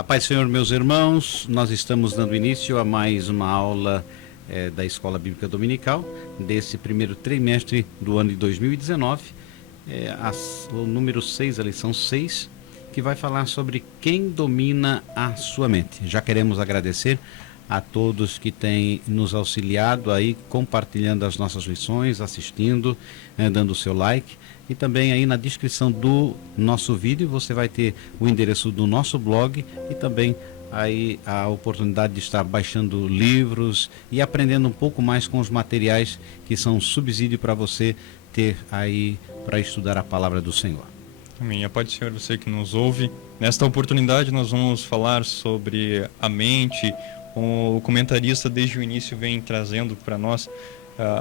A paz do Senhor, meus irmãos, nós estamos dando início a mais uma aula da Escola Bíblica Dominical, desse primeiro trimestre do ano de 2019, o número 6, a lição 6, que vai falar sobre quem domina a sua mente. Já queremos agradecer a todos que têm nos auxiliado aí, compartilhando as nossas lições, assistindo, dando o seu like. E também aí na descrição do nosso vídeo você vai ter o endereço do nosso blog e também aí a oportunidade de estar baixando livros e aprendendo um pouco mais com os materiais que são um subsídio para você ter aí para estudar a palavra do Senhor. Amém. A paz do Senhor, você que nos ouve. Nesta oportunidade nós vamos falar sobre a mente. O comentarista desde o início vem trazendo para nós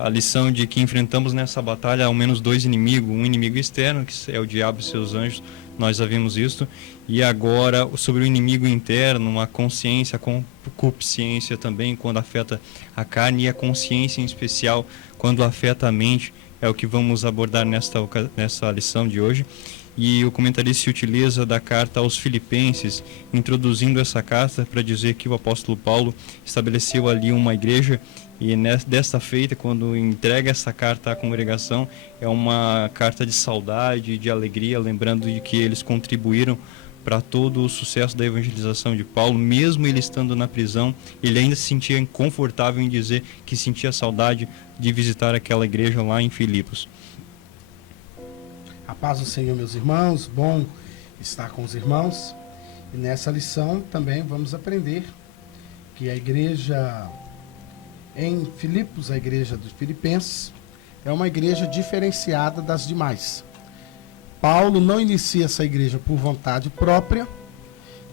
a lição de que enfrentamos nessa batalha ao menos dois inimigos, um inimigo externo, que é o diabo e seus anjos, nós já vimos isso, e agora sobre o inimigo interno, a consciência, a concupiscência também, quando afeta a carne, e a consciência em especial, quando afeta a mente, é o que vamos abordar nessa lição de hoje. E o comentarista se utiliza da carta aos Filipenses, introduzindo essa carta para dizer que o apóstolo Paulo estabeleceu ali uma igreja, e desta feita, quando entrega essa carta à congregação, é uma carta de saudade, de alegria, lembrando de que eles contribuíram para todo o sucesso da evangelização de Paulo. Mesmo ele estando na prisão, ele ainda se sentia confortável em dizer que sentia saudade de visitar aquela igreja lá em Filipos. A paz do Senhor, meus irmãos, bom estar com os irmãos. E nessa lição também vamos aprender que a igreja em Filipos, a igreja dos Filipenses, é uma igreja diferenciada das demais. Paulo não inicia essa igreja por vontade própria,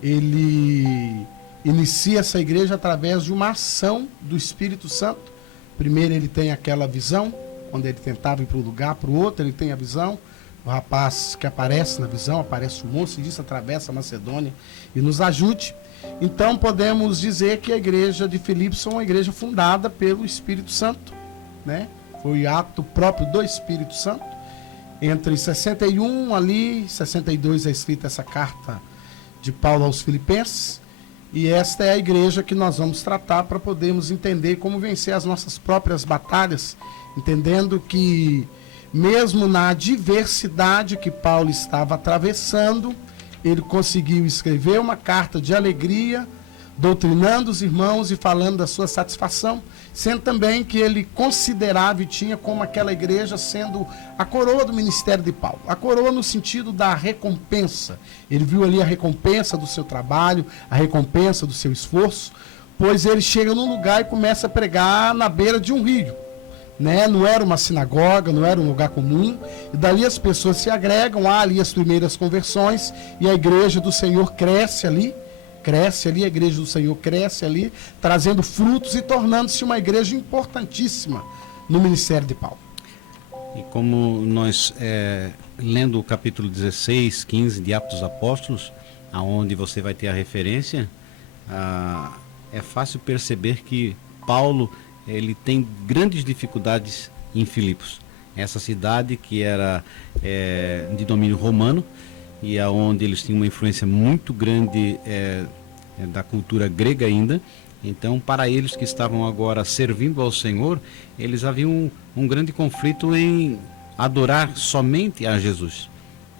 ele inicia essa igreja através de uma ação do Espírito Santo. Primeiro ele tem aquela visão, quando ele tentava ir para um lugar, para o outro, ele tem a visão. O rapaz que aparece na visão, aparece o moço e diz: atravessa a Macedônia e nos ajude. Então podemos dizer que a igreja de Filipos é uma igreja fundada pelo Espírito Santo, né? Foi ato próprio do Espírito Santo. Entre 61 ali, 62 é escrita essa carta de Paulo aos Filipenses. E esta é a igreja que nós vamos tratar para podermos entender como vencer as nossas próprias batalhas, entendendo que mesmo na adversidade que Paulo estava atravessando, ele conseguiu escrever uma carta de alegria, doutrinando os irmãos e falando da sua satisfação, sendo também que ele considerava e tinha como aquela igreja sendo a coroa do ministério de Paulo. A coroa no sentido da recompensa. Ele viu ali a recompensa do seu trabalho, a recompensa do seu esforço, pois ele chega num lugar e começa a pregar na beira de um rio. Né? Não era uma sinagoga, não era um lugar comum, e dali as pessoas se agregam, há ali as primeiras conversões, e a igreja do Senhor cresce ali, a igreja do Senhor cresce ali, trazendo frutos e tornando-se uma igreja importantíssima no ministério de Paulo. E como nós, lendo o capítulo 16, 15 de Atos dos Apóstolos, aonde você vai ter a referência, é fácil perceber que Paulo ele tem grandes dificuldades em Filipos, essa cidade que era de domínio romano e aonde eles tinham uma influência muito grande da cultura grega ainda. Então, para eles que estavam agora servindo ao Senhor, eles haviam um grande conflito em adorar somente a Jesus,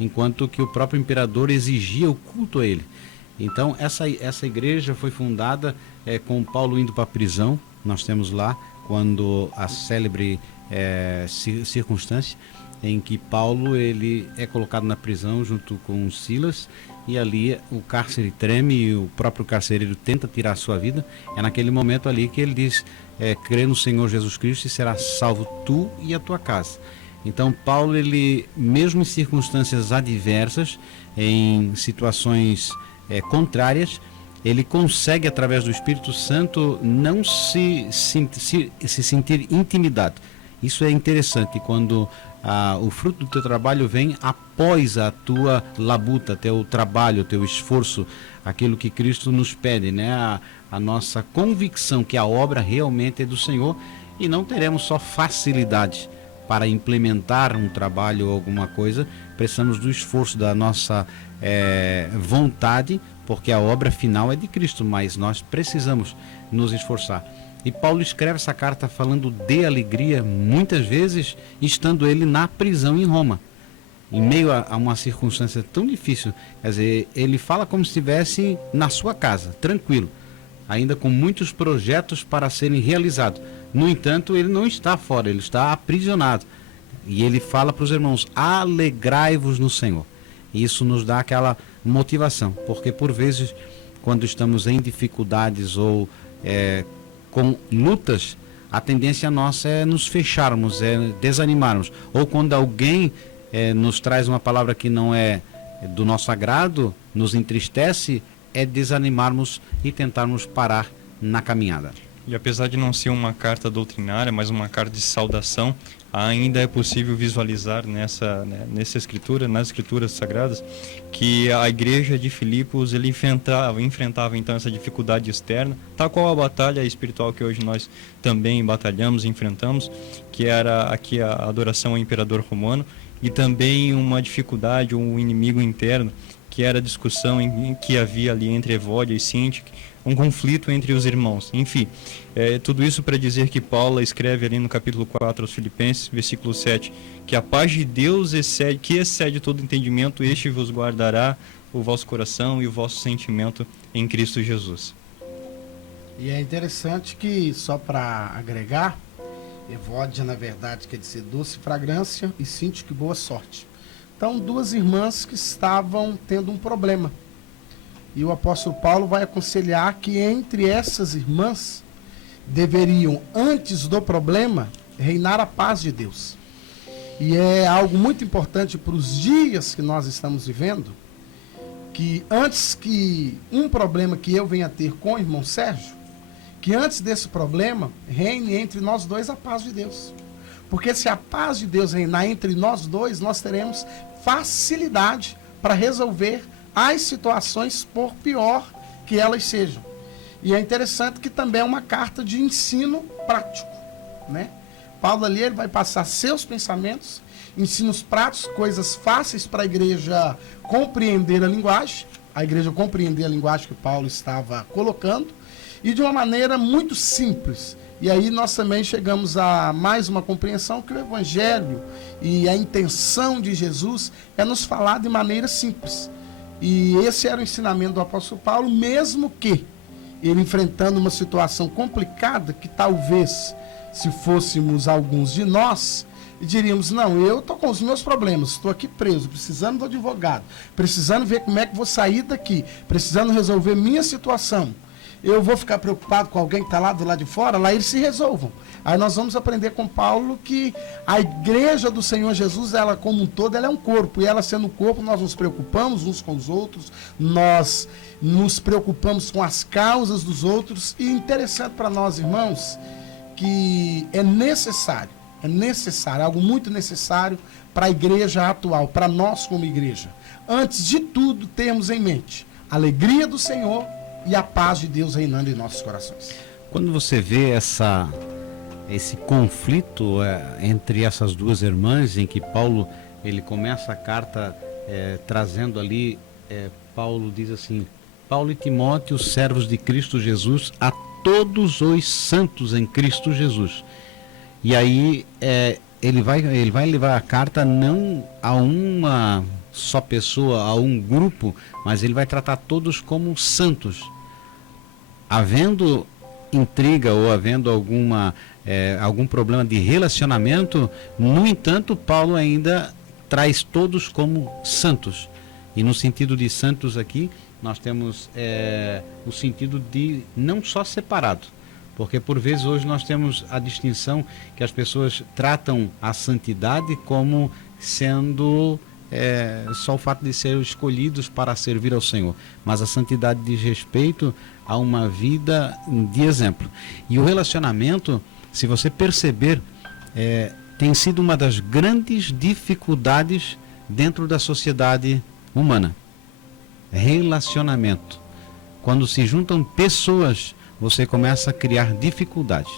enquanto que o próprio imperador exigia o culto a ele. Então, essa igreja foi fundada com Paulo indo para a prisão. Nós temos lá quando a célebre circunstância em que Paulo ele é colocado na prisão junto com Silas, e ali o cárcere treme e o próprio carcereiro tenta tirar a sua vida. É naquele momento ali que ele diz: crê no Senhor Jesus Cristo e serás salvo tu e a tua casa. Então Paulo, ele mesmo em circunstâncias adversas, em situações contrárias, ele consegue, através do Espírito Santo, não se sentir intimidado. Isso é interessante, quando o fruto do teu trabalho vem após a tua labuta, teu trabalho, teu esforço, aquilo que Cristo nos pede, né? A nossa convicção que a obra realmente é do Senhor, e não teremos só facilidade para implementar um trabalho ou alguma coisa, precisamos do esforço da nossa vontade, porque a obra final é de Cristo, mas nós precisamos nos esforçar. E Paulo escreve essa carta falando de alegria, muitas vezes estando ele na prisão em Roma, em meio a uma circunstância tão difícil. Quer dizer, ele fala como se estivesse na sua casa, tranquilo, ainda com muitos projetos para serem realizados. No entanto, ele não está fora, ele está aprisionado. E ele fala para os irmãos: alegrai-vos no Senhor. E isso nos dá aquela motivação, porque por vezes, quando estamos em dificuldades ou com lutas, a tendência nossa é nos fecharmos, é desanimarmos. Ou quando alguém nos traz uma palavra que não é do nosso agrado, nos entristece, é desanimarmos e tentarmos parar na caminhada. E apesar de não ser uma carta doutrinária, mas uma carta de saudação, ainda é possível visualizar nessa escritura, nas escrituras sagradas, que a igreja de Filipos ele enfrentava então essa dificuldade externa, tal qual a batalha espiritual que hoje nós também batalhamos, enfrentamos, que era aqui a adoração ao imperador romano, e também uma dificuldade, um inimigo interno, que era a discussão que havia ali entre Evódia e Sintique, um conflito entre os irmãos. Enfim, tudo isso para dizer que Paulo escreve ali no capítulo 4 aos Filipenses, versículo 7, que a paz de Deus que excede todo entendimento, este vos guardará o vosso coração e o vosso sentimento em Cristo Jesus. E é interessante que, só para agregar, Evódia, na verdade, quer dizer doce fragrância, e Sintique, boa sorte. Então, duas irmãs que estavam tendo um problema. E o apóstolo Paulo vai aconselhar que entre essas irmãs deveriam, antes do problema, reinar a paz de Deus. E é algo muito importante para os dias que nós estamos vivendo, que antes que um problema que eu venha a ter com o irmão Sérgio, que antes desse problema reine entre nós dois a paz de Deus. Porque se a paz de Deus reinar entre nós dois, nós teremos facilidade para resolver as situações, por pior que elas sejam. E é interessante que também é uma carta de ensino prático, né? Paulo ali ele vai passar seus pensamentos, ensinos práticos, coisas fáceis para a igreja compreender a linguagem que Paulo estava colocando, e de uma maneira muito simples. E aí nós também chegamos a mais uma compreensão que o Evangelho e a intenção de Jesus é nos falar de maneira simples. E esse era o ensinamento do apóstolo Paulo, mesmo que ele enfrentando uma situação complicada, que talvez, se fôssemos alguns de nós, diríamos: não, eu estou com os meus problemas, estou aqui preso, precisando do advogado, precisando ver como é que vou sair daqui, precisando resolver minha situação. Eu vou ficar preocupado com alguém que está lá do lado de fora? Lá eles se resolvam. Aí nós vamos aprender com Paulo que a igreja do Senhor Jesus, ela como um todo, ela é um corpo. E ela sendo um corpo, nós nos preocupamos uns com os outros, nós nos preocupamos com as causas dos outros. E interessante para nós, irmãos, que é necessário, algo muito necessário para a igreja atual, para nós como igreja. Antes de tudo, termos em mente a alegria do Senhor e a paz de Deus reinando em nossos corações. Quando você vê esse conflito entre essas duas irmãs, em que Paulo ele começa a carta trazendo ali, Paulo diz assim: Paulo e Timóteo, servos de Cristo Jesus, a todos os santos em Cristo Jesus. E aí ele vai levar a carta não a uma só pessoa, a um grupo, mas ele vai tratar todos como santos. Havendo intriga ou havendo algum problema de relacionamento, no entanto, Paulo ainda traz todos como santos. E no sentido de santos aqui, nós temos o sentido de não só separado, porque por vezes hoje nós temos a distinção que as pessoas tratam a santidade como sendo só o fato de serem escolhidos para servir ao Senhor, mas a santidade diz respeito a uma vida de exemplo. E o relacionamento, se você perceber, tem sido uma das grandes dificuldades dentro da sociedade humana. Relacionamento. Quando se juntam pessoas, você começa a criar dificuldade.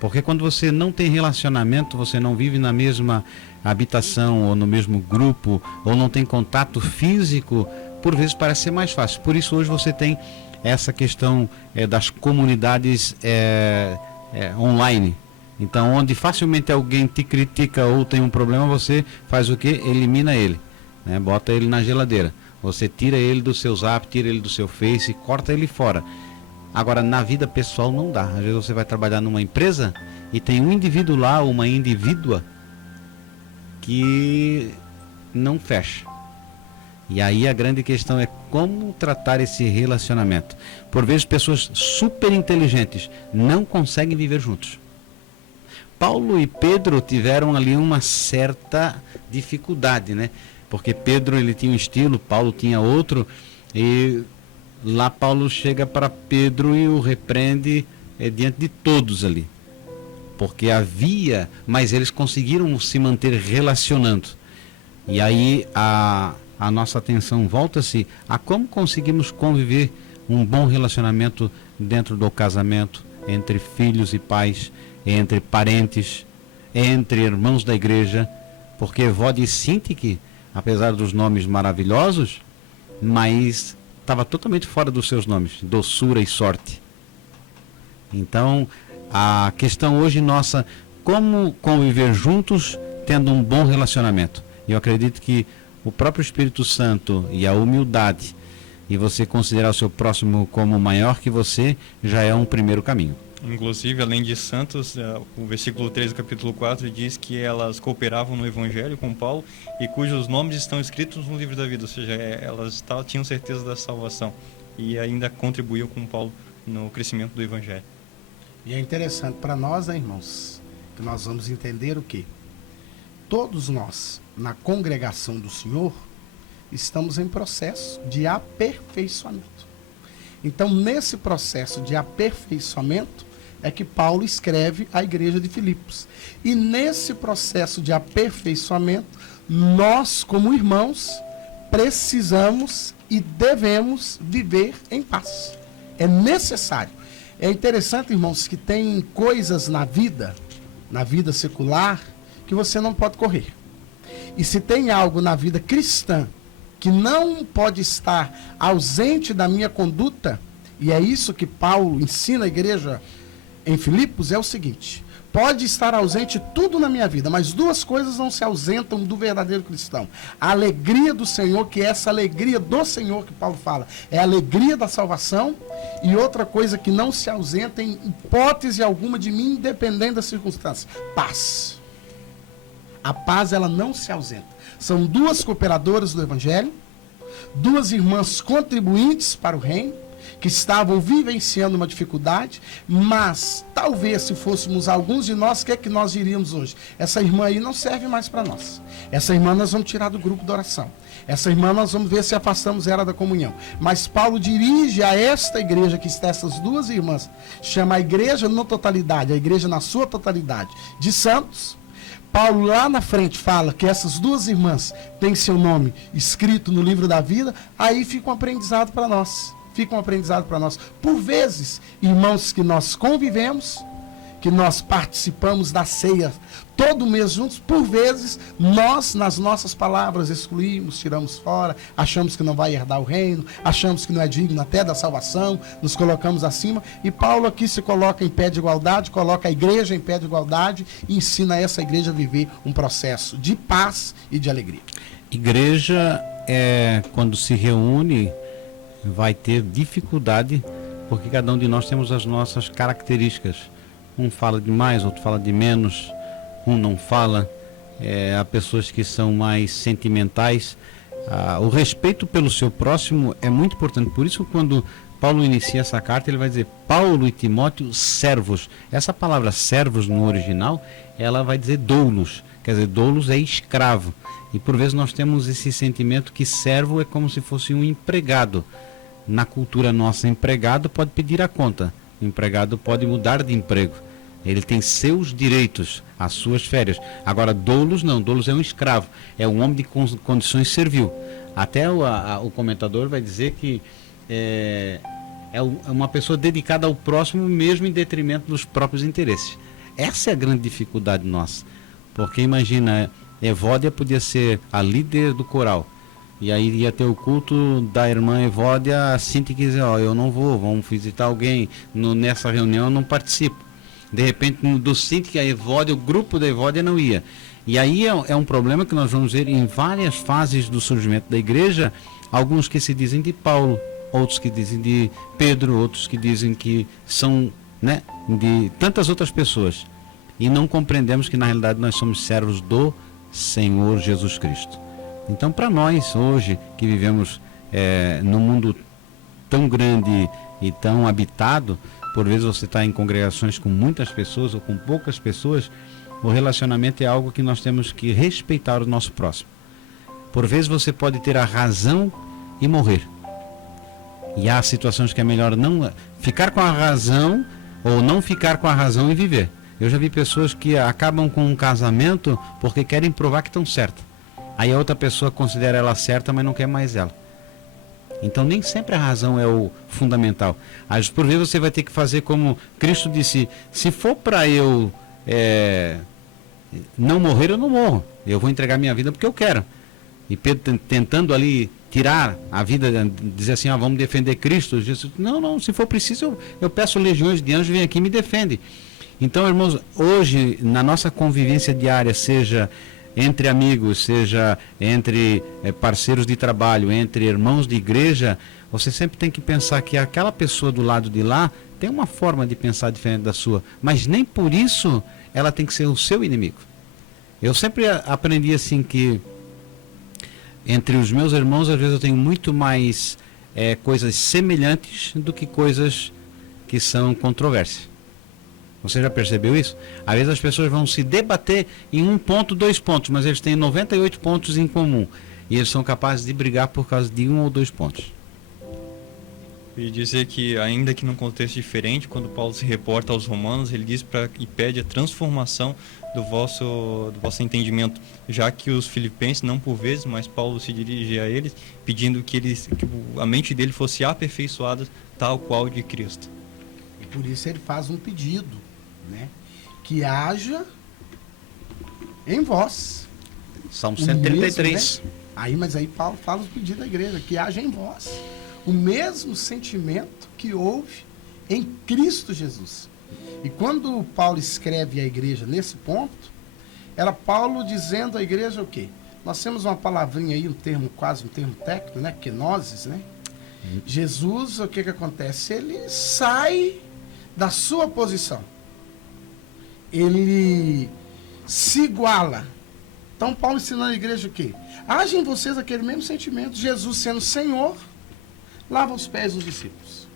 Porque quando você não tem relacionamento, você não vive na mesma habitação ou no mesmo grupo, ou não tem contato físico, por vezes parece ser mais fácil. Por isso hoje você tem essa questão das comunidades online. Então, onde facilmente alguém te critica ou tem um problema, você faz o quê? Elimina ele, né? Bota ele na geladeira. Você tira ele do seu Zap, tira ele do seu Face, corta ele fora. Agora, na vida pessoal não dá. Às vezes você vai trabalhar numa empresa e tem um indivíduo lá, uma indivídua, que não fecha. E aí a grande questão é como tratar esse relacionamento. Por vezes pessoas super inteligentes não conseguem viver juntos. Paulo e Pedro tiveram ali uma certa dificuldade, né? Porque Pedro ele tinha um estilo, Paulo tinha outro, e lá Paulo chega para Pedro e o repreende diante de todos ali. Porque havia, mas eles conseguiram se manter relacionando. E aí a nossa atenção volta-se a como conseguimos conviver um bom relacionamento dentro do casamento, entre filhos e pais, entre parentes, entre irmãos da igreja, porque Vod e Sintique, apesar dos nomes maravilhosos, mas estava totalmente fora dos seus nomes, doçura e sorte. Então, a questão hoje nossa, como conviver juntos tendo um bom relacionamento. Eu acredito que o próprio Espírito Santo e a humildade, e você considerar o seu próximo como maior que você, já é um primeiro caminho. Inclusive, além de santos, o versículo 3 do capítulo 4 diz que elas cooperavam no Evangelho com Paulo e cujos nomes estão escritos no livro da vida, ou seja, elas tinham certeza da salvação e ainda contribuíam com Paulo no crescimento do Evangelho. E é interessante para nós, né, irmãos, que nós vamos entender o quê? Todos nós, na congregação do Senhor, estamos em processo de aperfeiçoamento. Então, nesse processo de aperfeiçoamento, é que Paulo escreve à igreja de Filipos. E nesse processo de aperfeiçoamento, nós, como irmãos, precisamos e devemos viver em paz. É necessário. É interessante, irmãos, que tem coisas na vida secular, que você não pode correr. E se tem algo na vida cristã que não pode estar ausente da minha conduta, e é isso que Paulo ensina a igreja em Filipos, é o seguinte: pode estar ausente tudo na minha vida, mas duas coisas não se ausentam do verdadeiro cristão: a alegria do Senhor, que é essa alegria do Senhor que Paulo fala, é a alegria da salvação, e outra coisa que não se ausenta em hipótese alguma de mim, independente das circunstâncias: paz. A paz, ela não se ausenta. São duas cooperadoras do Evangelho, duas irmãs contribuintes para o reino, que estavam vivenciando uma dificuldade, mas talvez se fôssemos alguns de nós, o que é que nós diríamos hoje? Essa irmã aí não serve mais para nós. Essa irmã nós vamos tirar do grupo de oração. Essa irmã nós vamos ver se afastamos ela da comunhão. Mas Paulo dirige a esta igreja, que está essas duas irmãs, chama a igreja na totalidade, a igreja na sua totalidade, de santos. Paulo lá na frente fala que essas duas irmãs têm seu nome escrito no livro da vida, aí fica um aprendizado para nós. Fica um aprendizado para nós. Por vezes, irmãos que nós convivemos, que nós participamos da ceia todo mês juntos, por vezes, nós, nas nossas palavras, excluímos, tiramos fora, achamos que não vai herdar o reino, achamos que não é digno até da salvação, nos colocamos acima, e Paulo aqui se coloca em pé de igualdade, coloca a igreja em pé de igualdade e ensina essa igreja a viver um processo de paz e de alegria. Igreja, quando se reúne, vai ter dificuldade, porque cada um de nós temos as nossas características. Um fala de mais, outro fala de menos, um não fala. Há pessoas que são mais sentimentais. O respeito pelo seu próximo é muito importante. Por isso, quando Paulo inicia essa carta, ele vai dizer: Paulo e Timóteo, servos. Essa palavra servos no original, ela vai dizer doulos. Quer dizer, doulos é escravo. E por vezes nós temos esse sentimento que servo é como se fosse um empregado. Na cultura nossa, empregado pode pedir a conta. O empregado pode mudar de emprego. Ele tem seus direitos, as suas férias. Agora, doulos não. Doulos é um escravo. É um homem de condições servil. Até o comentador vai dizer que é uma pessoa dedicada ao próximo, mesmo em detrimento dos próprios interesses. Essa é a grande dificuldade nossa. Porque imagina, Evódia podia ser a líder do coral. E aí ia ter o culto da irmã Evódia, assim que quiser, eu não vou, vamos visitar alguém, nessa reunião eu não participo. De repente, do Cíntia, a Evódia, o grupo da Evódia não ia. E aí é um problema que nós vamos ver em várias fases do surgimento da igreja, alguns que se dizem de Paulo, outros que dizem de Pedro, outros que dizem que são, né, de tantas outras pessoas. E não compreendemos que na realidade nós somos servos do Senhor Jesus Cristo. Então, para nós hoje que vivemos num mundo tão grande e tão habitado, por vezes você está em congregações com muitas pessoas ou com poucas pessoas, o relacionamento é algo que nós temos que respeitar o nosso próximo. Por vezes você pode ter a razão e morrer. E há situações que é melhor não ficar com a razão ou não ficar com a razão e viver. Eu já vi pessoas que acabam com um casamento porque querem provar que estão certas. Aí a outra pessoa considera ela certa, mas não quer mais ela. Então nem sempre a razão é o fundamental. Às por vezes você vai ter que fazer como Cristo disse, se for para eu não morrer, eu não morro. Eu vou entregar minha vida porque eu quero. E Pedro tentando ali tirar a vida, dizer assim, vamos defender Cristo. Jesus, não, se for preciso, eu peço legiões de anjos, vem aqui e me defende. Então, irmãos, hoje, na nossa convivência diária, seja entre amigos, seja entre parceiros de trabalho, entre irmãos de igreja, você sempre tem que pensar que aquela pessoa do lado de lá tem uma forma de pensar diferente da sua, mas nem por isso ela tem que ser o seu inimigo. Eu sempre aprendi assim que entre os meus irmãos, às vezes eu tenho muito mais coisas semelhantes do que coisas que são controvérsias. Você já percebeu isso? Às vezes as pessoas vão se debater em 1 ponto, 2 pontos, mas eles têm 98 pontos em comum. E eles são capazes de brigar por causa de 1 ou 2 pontos. E dizer que, ainda que num contexto diferente, quando Paulo se reporta aos romanos, ele diz e pede a transformação do vosso entendimento, já que os filipenses, não por vezes, mas Paulo se dirige a eles, pedindo que a mente dele fosse aperfeiçoada tal qual de Cristo. E por isso ele faz um pedido, né? Que haja em vós. Salmo 133. Mesmo, né? Mas aí Paulo fala o pedido da igreja, que haja em vós o mesmo sentimento que houve em Cristo Jesus. E quando Paulo escreve à igreja nesse ponto, era Paulo dizendo à igreja o quê? Nós temos uma palavrinha aí, quase um termo técnico, né? Kenosis, né? Jesus, o que acontece? Ele sai da sua posição. Ele se iguala. Então Paulo ensinando a igreja o quê? Haja em vocês aquele mesmo sentimento. Jesus sendo Senhor, lava os pés dos discípulos.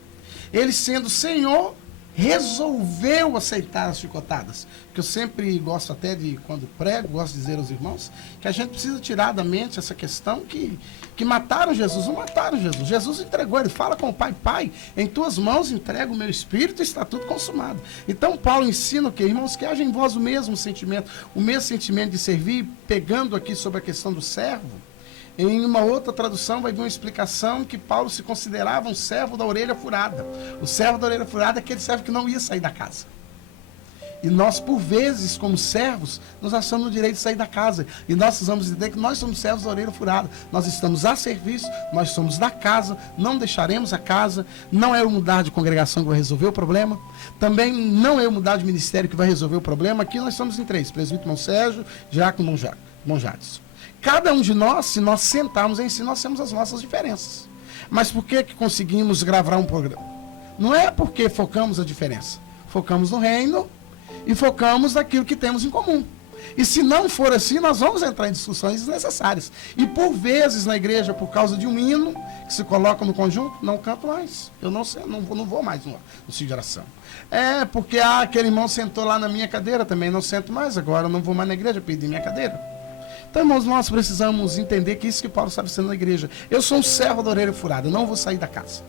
Ele sendo Senhor, resolveu aceitar as chicotadas. Que eu sempre gosto até de, quando prego, gosto de dizer aos irmãos, que a gente precisa tirar da mente essa questão que mataram Jesus. Não mataram Jesus. Jesus entregou, ele fala com o Pai, Pai, em tuas mãos entrego o meu espírito e está tudo consumado. Então Paulo ensina o que, irmãos? Que haja em vós o mesmo sentimento de servir, pegando aqui sobre a questão do servo. Em uma outra tradução vai vir uma explicação que Paulo se considerava um servo da orelha furada. O servo da orelha furada é aquele servo que não ia sair da casa. E nós, por vezes, como servos, nos achamos no direito de sair da casa. E nós precisamos entender que nós somos servos da orelha furada. Nós estamos a serviço, nós somos da casa, não deixaremos a casa. Não é eu mudar de congregação que vai resolver o problema. Também não é eu mudar de ministério que vai resolver o problema. Aqui nós somos em 3, presbítero irmão Sérgio, Diácono irmão Jadson. Cada um de nós, se nós sentarmos em si, nós temos as nossas diferenças. Mas por que conseguimos gravar um programa? Não é porque focamos a diferença. Focamos no reino e focamos naquilo que temos em comum. E se não for assim, nós vamos entrar em discussões desnecessárias. E por vezes na igreja, por causa de um hino que se coloca no conjunto, não canto mais. Eu não sei, não vou mais no ciclo de oração. É porque aquele irmão sentou lá na minha cadeira, também não sento mais, agora eu não vou mais na igreja pedir minha cadeira. Então, irmãos, nós precisamos entender que isso que Paulo está dizendo na igreja. Eu sou um servo da orelha furada, não vou sair da casa.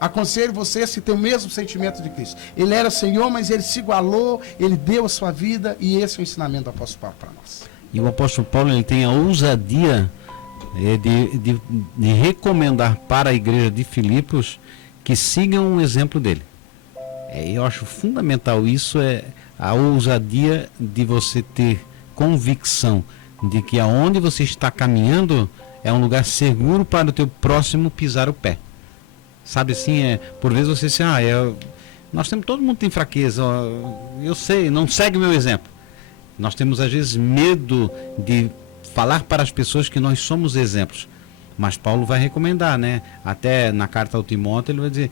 Aconselho você a se ter o mesmo sentimento de Cristo. Ele era Senhor, mas ele se igualou, ele deu a sua vida, e esse é o ensinamento do apóstolo Paulo para nós. E o apóstolo Paulo, ele tem a ousadia de recomendar para a igreja de Filipos que sigam o exemplo dele. Eu acho fundamental isso, a ousadia de você ter convicção de que aonde você está caminhando é um lugar seguro para o teu próximo pisar o pé. Sabe assim, por vezes você diz, todo mundo tem fraqueza, eu sei, não segue o meu exemplo. Nós temos às vezes medo de falar para as pessoas que nós somos exemplos. Mas Paulo vai recomendar, né? Até na carta ao Timóteo ele vai dizer,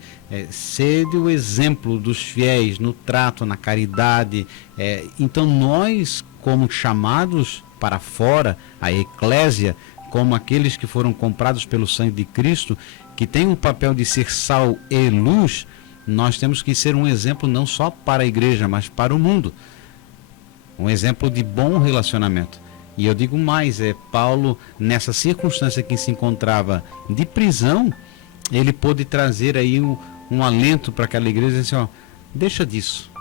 sede o exemplo dos fiéis no trato, na caridade. Então nós, como chamados para fora, a eclésia, como aqueles que foram comprados pelo sangue de Cristo, que tem o papel de ser sal e luz, nós temos que ser um exemplo não só para a igreja, mas para o mundo. Um exemplo de bom relacionamento. E eu digo mais, Paulo, nessa circunstância que se encontrava de prisão, ele pôde trazer aí um alento para aquela igreja, assim, deixa disso,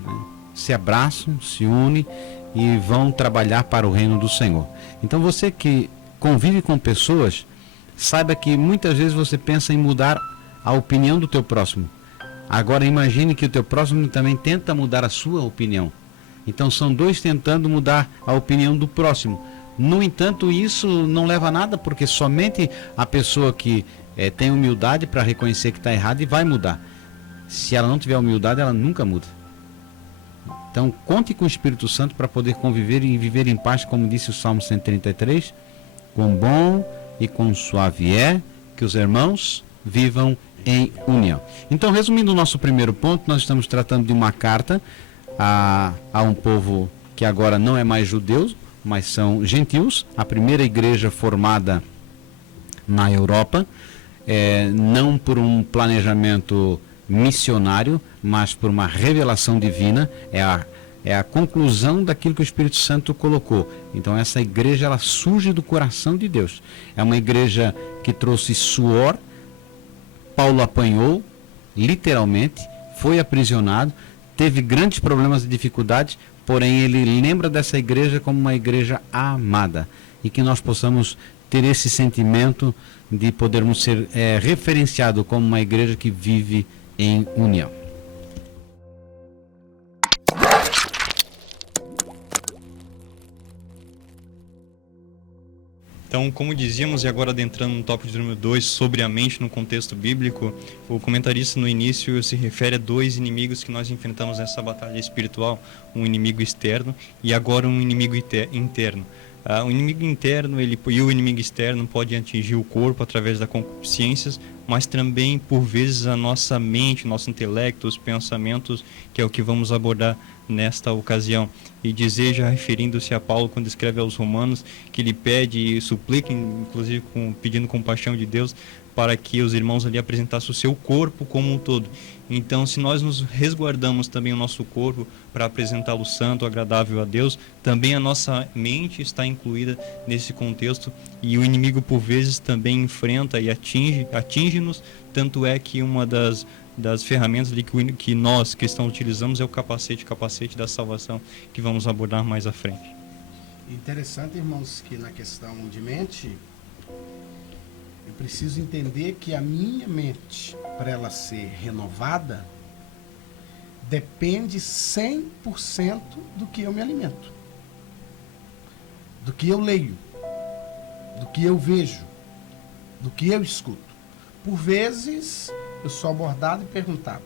né? Se abraçam, se unem e vão trabalhar para o reino do Senhor. Então você que convive com pessoas, saiba que muitas vezes você pensa em mudar a opinião do teu próximo. Agora imagine que o teu próximo também tenta mudar a sua opinião. Então são dois tentando mudar a opinião do próximo. No entanto, isso não leva a nada, porque somente a pessoa que tem humildade para reconhecer que está errado e vai mudar. Se ela não tiver humildade, ela nunca muda. Então conte com o Espírito Santo para poder conviver e viver em paz, como disse o Salmo 133, quão bom e quão suave é que os irmãos vivam em união. Então, resumindo o nosso primeiro ponto, nós estamos tratando de uma carta a um povo que agora não é mais judeus, mas são gentios, a primeira igreja formada na Europa, não por um planejamento missionário, mas por uma revelação divina, é a conclusão daquilo que o Espírito Santo colocou. Então essa igreja, ela surge do coração de Deus, é uma igreja que trouxe suor. Paulo apanhou, literalmente, foi aprisionado, teve grandes problemas e dificuldades, porém ele lembra dessa igreja como uma igreja amada, e que nós possamos ter esse sentimento de podermos ser referenciado como uma igreja que vive em união. Então, como dizíamos, e agora adentrando no tópico de número 2, sobre a mente no contexto bíblico, o comentarista no início se refere a dois inimigos que nós enfrentamos nessa batalha espiritual, um inimigo externo e agora um inimigo interno. O inimigo interno e o inimigo externo podem atingir o corpo através das concupiscências, mas também, por vezes, a nossa mente, nosso intelecto, os pensamentos, que é o que vamos abordar nesta ocasião. E dizer, já referindo-se a Paulo, quando escreve aos Romanos, que ele pede e suplica, inclusive pedindo compaixão de Deus, para que os irmãos ali apresentassem o seu corpo como um todo. Então, se nós nos resguardamos também o nosso corpo para apresentá-lo santo, agradável a Deus, também a nossa mente está incluída nesse contexto, e o inimigo por vezes também enfrenta e atinge-nos, tanto é que uma das ferramentas ali que nós cristãos utilizamos é o capacete da salvação, que vamos abordar mais à frente. Interessante, irmãos, que na questão de mente, eu preciso entender que a minha mente, para ela ser renovada, depende 100% do que eu me alimento, do que eu leio, do que eu vejo, do que eu escuto. Por vezes, eu sou abordado e perguntado: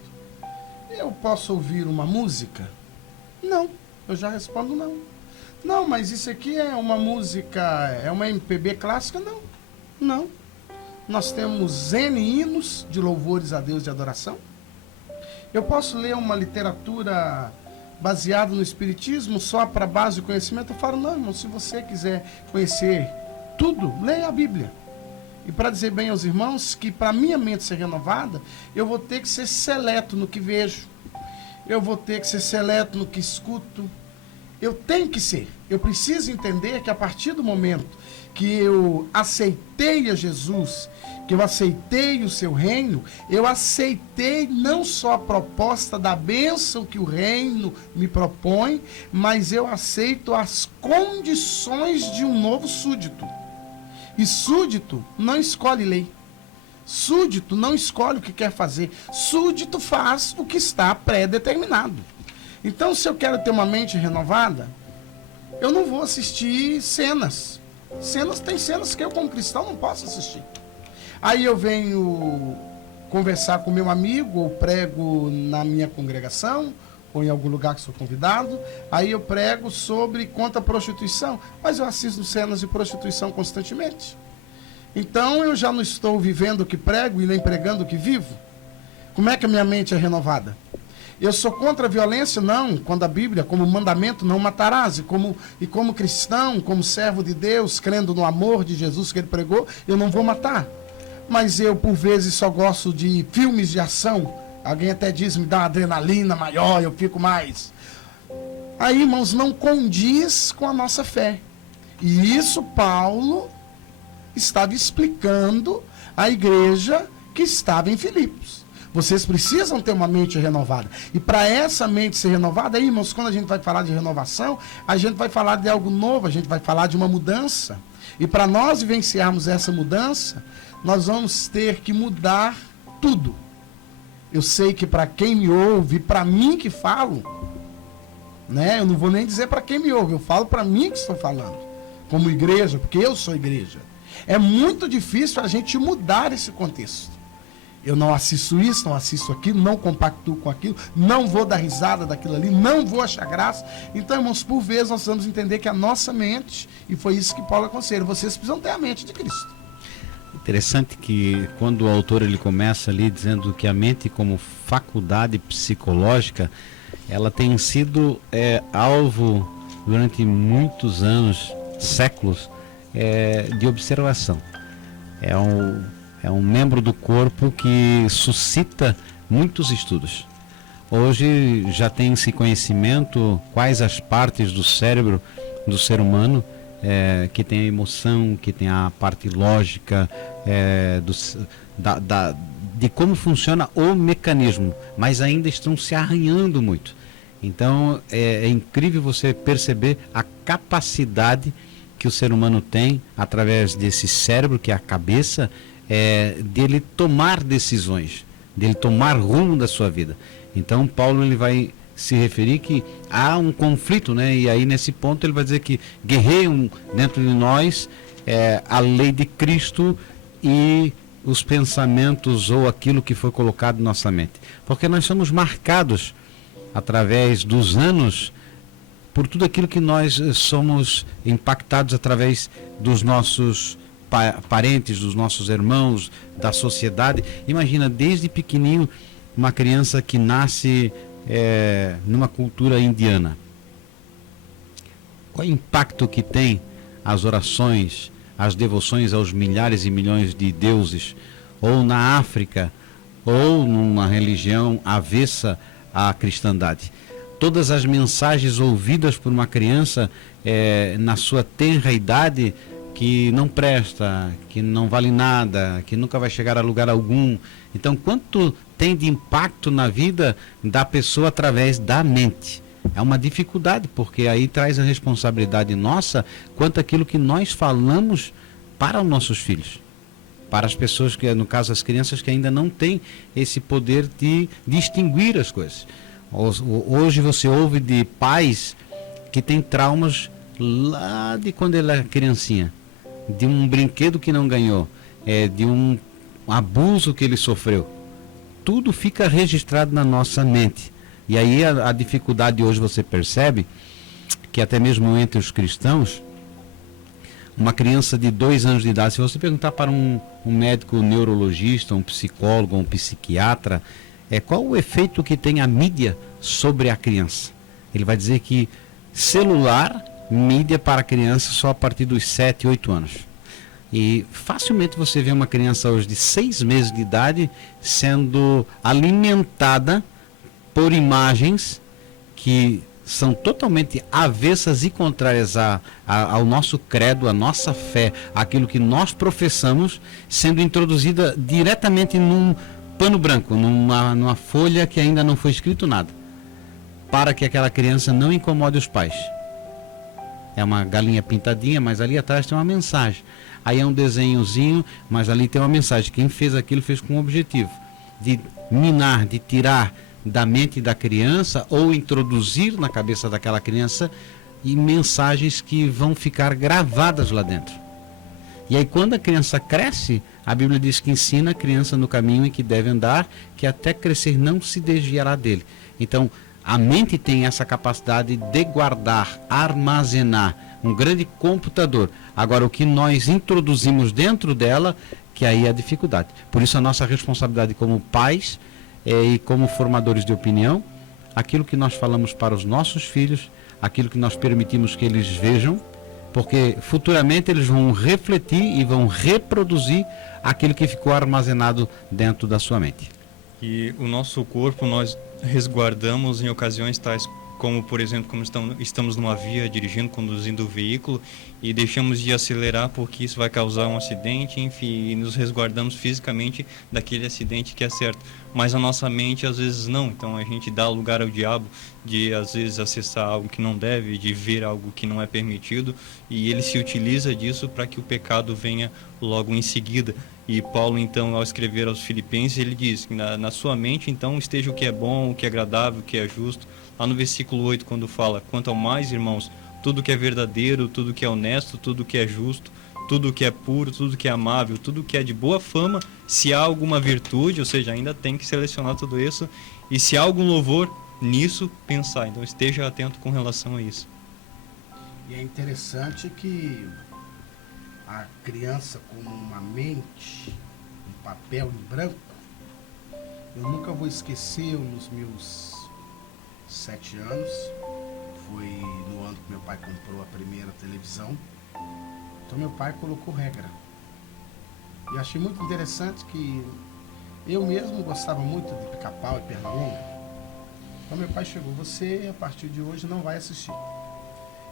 eu posso ouvir uma música? Não, eu já respondo não. Não, mas isso aqui é uma música, é uma MPB clássica? Não. Nós temos N hinos de louvores a Deus e adoração. Eu posso ler uma literatura baseada no Espiritismo só para base de conhecimento? Eu falo, não, irmão, se você quiser conhecer tudo, leia a Bíblia. E para dizer bem aos irmãos que para minha mente ser renovada, eu vou ter que ser seleto no que vejo, eu vou ter que ser seleto no que escuto, eu tenho que ser. Eu preciso entender que a partir do momento que eu aceitei a Jesus, que eu aceitei o seu reino, eu aceitei não só a proposta da bênção que o reino me propõe, mas eu aceito as condições de um novo súdito. E súdito não escolhe lei. Súdito não escolhe o que quer fazer. Súdito faz o que está pré-determinado. Então, se eu quero ter uma mente renovada, eu não vou assistir cenas. Tem cenas que eu, como cristão, não posso assistir. Aí eu venho conversar com meu amigo, ou prego na minha congregação, ou em algum lugar que sou convidado. Aí eu prego contra a prostituição, mas eu assisto cenas de prostituição constantemente. Então eu já não estou vivendo o que prego e nem pregando o que vivo. Como é que a minha mente é renovada? Eu sou contra a violência? Não, quando a Bíblia, como mandamento, não matarás. E como cristão, como servo de Deus, crendo no amor de Jesus que ele pregou, eu não vou matar. Mas eu, por vezes, só gosto de filmes de ação. Alguém até diz, me dá uma adrenalina maior, eu fico mais. Aí, irmãos, não condiz com a nossa fé. E isso Paulo estava explicando à igreja que estava em Filipos. Vocês precisam ter uma mente renovada. E para essa mente ser renovada, aí, irmãos, quando a gente vai falar de renovação, a gente vai falar de algo novo, a gente vai falar de uma mudança. E para nós vivenciarmos essa mudança, nós vamos ter que mudar tudo. Eu sei que para quem me ouve, para mim que falo, né? Eu não vou nem dizer para quem me ouve, eu falo para mim que estou falando, como igreja, porque eu sou igreja. É muito difícil a gente mudar esse contexto. Eu não assisto isso, não assisto aquilo, não compactuo com aquilo, não vou dar risada daquilo ali, não vou achar graça. Então, irmãos, por vezes nós precisamos entender que a nossa mente, e foi isso que Paulo aconselha, vocês precisam ter a mente de Cristo. Interessante que quando o autor ele começa ali dizendo que a mente como faculdade psicológica, ela tem sido alvo durante muitos anos, séculos, de observação. É um membro do corpo que suscita muitos estudos. Hoje já tem-se conhecimento quais as partes do cérebro do ser humano que tem a emoção, que tem a parte lógica, de como funciona o mecanismo, mas ainda estão se arranhando muito. Então é incrível você perceber a capacidade que o ser humano tem através desse cérebro, que é a cabeça, dele tomar decisões, dele tomar rumo da sua vida. Então Paulo ele vai se referir que há um conflito, né? E aí nesse ponto ele vai dizer que guerreiam dentro de nós a lei de Cristo e os pensamentos ou aquilo que foi colocado em nossa mente, porque nós somos marcados através dos anos por tudo aquilo que nós somos impactados através dos nossos parentes, dos nossos irmãos, da sociedade. Imagina, desde pequenininho, uma criança que nasce numa cultura indiana. Qual é o impacto que tem as orações, as devoções aos milhares e milhões de deuses, ou na África, ou numa religião avessa à cristandade? Todas as mensagens ouvidas por uma criança na sua tenra idade, que não presta, que não vale nada, que nunca vai chegar a lugar algum. Então, quanto tem de impacto na vida da pessoa através da mente? É uma dificuldade, porque aí traz a responsabilidade nossa quanto àquilo que nós falamos para os nossos filhos, para as pessoas que, no caso, as crianças que ainda não têm esse poder de distinguir as coisas. Hoje você ouve de pais que têm traumas lá de quando ele era criancinha, de um brinquedo que não ganhou, de um abuso que ele sofreu. Tudo fica registrado na nossa mente. E aí a dificuldade hoje você percebe que até mesmo entre os cristãos, uma criança de 2 anos de idade, se você perguntar para um médico neurologista, um psicólogo, um psiquiatra, qual o efeito que tem a mídia sobre a criança? Ele vai dizer que celular, mídia para a criança só a partir dos 7, 8 anos. E facilmente você vê uma criança hoje de 6 meses de idade sendo alimentada por imagens que são totalmente avessas e contrárias ao nosso credo, à nossa fé, aquilo que nós professamos, sendo introduzida diretamente num pano branco, numa folha que ainda não foi escrito nada, para que aquela criança não incomode os pais. É uma galinha pintadinha, mas ali atrás tem uma mensagem. Aí é um desenhozinho, mas ali tem uma mensagem. Quem fez aquilo fez com o objetivo de minar, de tirar da mente da criança ou introduzir na cabeça daquela criança e mensagens que vão ficar gravadas lá dentro. E aí quando a criança cresce, a Bíblia diz que ensina a criança no caminho em que deve andar, que até crescer não se desviará dele. Então, a mente tem essa capacidade de guardar, armazenar, um grande computador. Agora, o que nós introduzimos dentro dela, que aí é a dificuldade. Por isso a nossa responsabilidade como pais e como formadores de opinião, aquilo que nós falamos para os nossos filhos, aquilo que nós permitimos que eles vejam, porque futuramente eles vão refletir e vão reproduzir aquilo que ficou armazenado dentro da sua mente. E o nosso corpo nós resguardamos em ocasiões tais como, por exemplo, como estamos numa via dirigindo, conduzindo o veículo e deixamos de acelerar porque isso vai causar um acidente, enfim, e nos resguardamos fisicamente daquele acidente que é certo. Mas a nossa mente às vezes não, então a gente dá lugar ao diabo de às vezes acessar algo que não deve, de ver algo que não é permitido, e ele se utiliza disso para que o pecado venha logo em seguida. E Paulo, então, ao escrever aos Filipenses, ele diz que na sua mente, então, esteja o que é bom, o que é agradável, o que é justo. Lá no versículo 8, quando fala, quanto ao mais, irmãos, tudo que é verdadeiro, tudo que é honesto, tudo que é justo, tudo que é puro, tudo que é amável, tudo que é de boa fama, se há alguma virtude, ou seja, ainda tem que selecionar tudo isso, e se há algum louvor, nisso pensar. Então, esteja atento com relação a isso. E é interessante que a criança com uma mente, um papel em branco, eu nunca vou esquecer nos meus 7 anos, foi no ano que meu pai comprou a primeira televisão, então meu pai colocou regra. E achei muito interessante que eu mesmo gostava muito de Pica-Pau e Pernalonga. Então meu pai chegou, você a partir de hoje não vai assistir.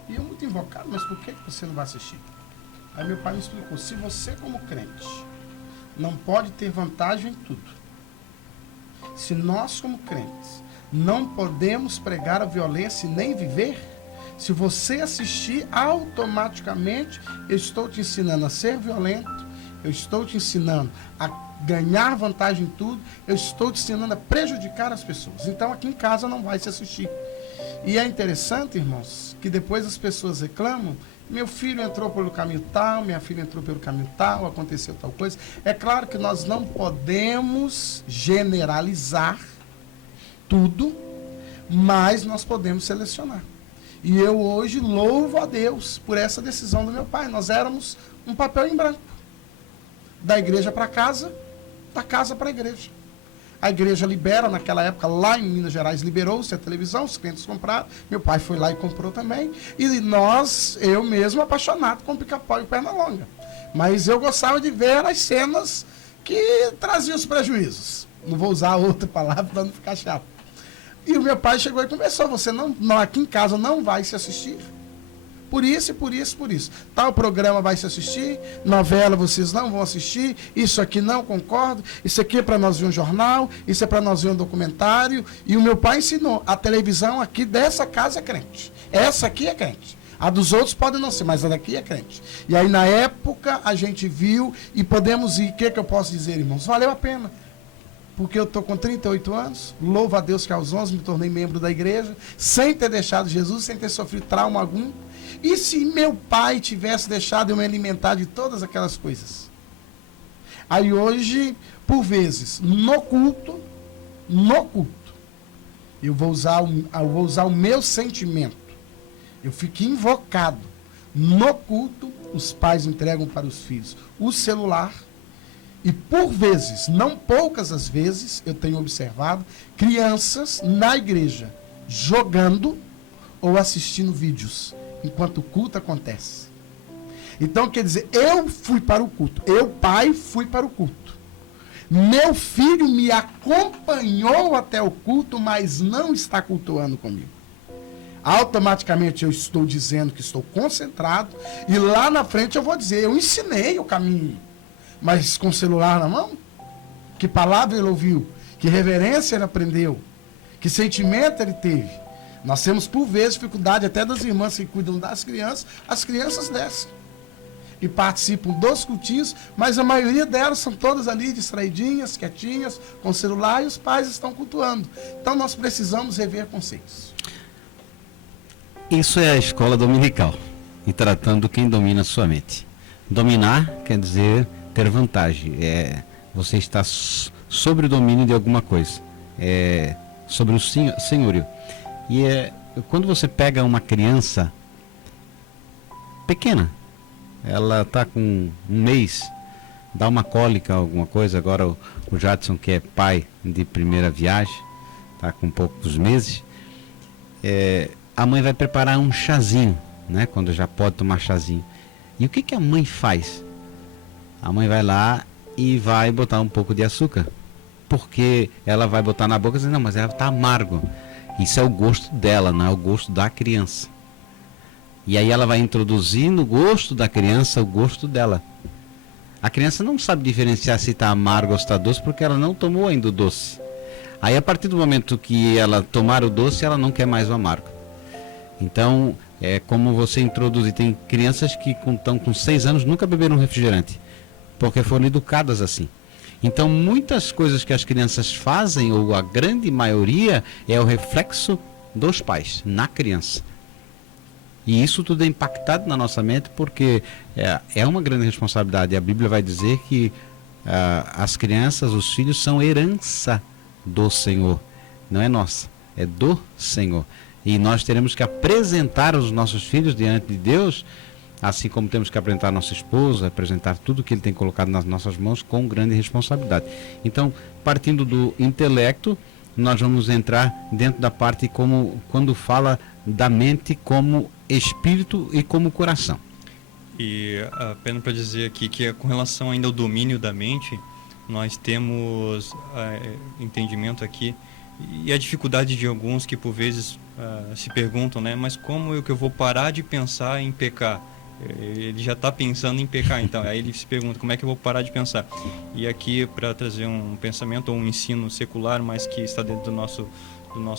E eu muito invocado, mas por que você não vai assistir? Aí meu pai me explicou, se você como crente não pode ter vantagem em tudo, se nós como crentes não podemos pregar a violência e nem viver, se você assistir, automaticamente eu estou te ensinando a ser violento, eu estou te ensinando a ganhar vantagem em tudo, eu estou te ensinando a prejudicar as pessoas. Então aqui em casa não vai se assistir. E é interessante, irmãos, que depois as pessoas reclamam, meu filho entrou pelo caminho tal, minha filha entrou pelo caminho tal, aconteceu tal coisa. É claro que nós não podemos generalizar tudo, mas nós podemos selecionar. E eu hoje louvo a Deus por essa decisão do meu pai. Nós éramos um papel em branco. Da igreja para casa, da casa para a igreja. A igreja libera, naquela época, lá em Minas Gerais, liberou-se a televisão, os clientes compraram, meu pai foi lá e comprou também, e eu mesmo apaixonado com Pica-Pau e Pernalonga. Mas eu gostava de ver as cenas que traziam os prejuízos. Não vou usar outra palavra para não ficar chato. E o meu pai chegou e conversou, você não, aqui em casa não vai se assistir. Por isso, por isso, por isso. Tal programa vai se assistir, novela vocês não vão assistir, isso aqui não concordo, isso aqui é para nós ver um jornal, isso é para nós ver um documentário. E o meu pai ensinou, a televisão aqui dessa casa é crente. Essa aqui é crente. A dos outros pode não ser, mas a daqui é crente. E aí na época a gente viu e podemos ir, o que eu posso dizer, irmãos? Valeu a pena. Porque eu estou com 38 anos, louvo a Deus que aos 11 me tornei membro da igreja, sem ter deixado Jesus, sem ter sofrido trauma algum. E se meu pai tivesse deixado eu me alimentar de todas aquelas coisas? Aí hoje, por vezes, no culto, eu vou usar o meu sentimento. Eu fico invocado. No culto, os pais entregam para os filhos o celular. E por vezes, não poucas as vezes, eu tenho observado crianças na igreja jogando ou assistindo vídeos enquanto o culto acontece. Então, quer dizer, eu fui para o culto, eu, pai, fui para o culto. Meu filho me acompanhou até o culto, mas não está cultuando comigo. Automaticamente eu estou dizendo que estou concentrado e lá na frente eu vou dizer, eu ensinei o caminho. Mas com o celular na mão? Que palavra ele ouviu? Que reverência ele aprendeu? Que sentimento ele teve? Nós temos, por vezes, dificuldade até das irmãs que cuidam das crianças, as crianças descem. e participam dos cultinhos, mas a maioria delas são todas ali distraidinhas, quietinhas, com o celular, e os pais estão cultuando. Então nós precisamos rever conceitos. Isso é a escola dominical, e tratando quem domina a sua mente. Dominar quer dizer ter vantagem, você está sobre o domínio de alguma coisa, sobre o senhorio. E quando você pega uma criança pequena, ela está com um mês, dá uma cólica, alguma coisa. Agora o Jadson, que é pai de primeira viagem, está com poucos meses, a mãe vai preparar um chazinho, né, quando já pode tomar chazinho. E o que a mãe faz? A mãe vai lá e vai botar um pouco de açúcar, porque ela vai botar na boca e dizer, não, mas ela está amargo. Isso é o gosto dela, não é o gosto da criança. E aí ela vai introduzir no gosto da criança o gosto dela. A criança não sabe diferenciar se está amargo ou se está doce, porque ela não tomou ainda o doce. Aí a partir do momento que ela tomar o doce, ela não quer mais o amargo. Então, é como você introduzir. Tem crianças que estão com 6 anos nunca beberam refrigerante, porque foram educadas assim. Então, muitas coisas que as crianças fazem, ou a grande maioria, é o reflexo dos pais na criança. E isso tudo é impactado na nossa mente, porque é uma grande responsabilidade. A Bíblia vai dizer que as crianças, os filhos, são herança do Senhor. Não é nossa, é do Senhor. E nós teremos que apresentar os nossos filhos diante de Deus, assim como temos que apresentar a nossa esposa, apresentar tudo que Ele tem colocado nas nossas mãos com grande responsabilidade. Então, partindo do intelecto, nós vamos entrar dentro da parte quando fala da mente como espírito e como coração. E apenas para dizer aqui que com relação ainda ao domínio da mente, nós temos entendimento aqui, e a dificuldade de alguns que por vezes se perguntam, né, mas como eu vou parar de pensar em pecar? Ele já está pensando em pecar, então aí ele se pergunta, como é que eu vou parar de pensar? E aqui, para trazer um pensamento ou um ensino secular, mas que está dentro do nosso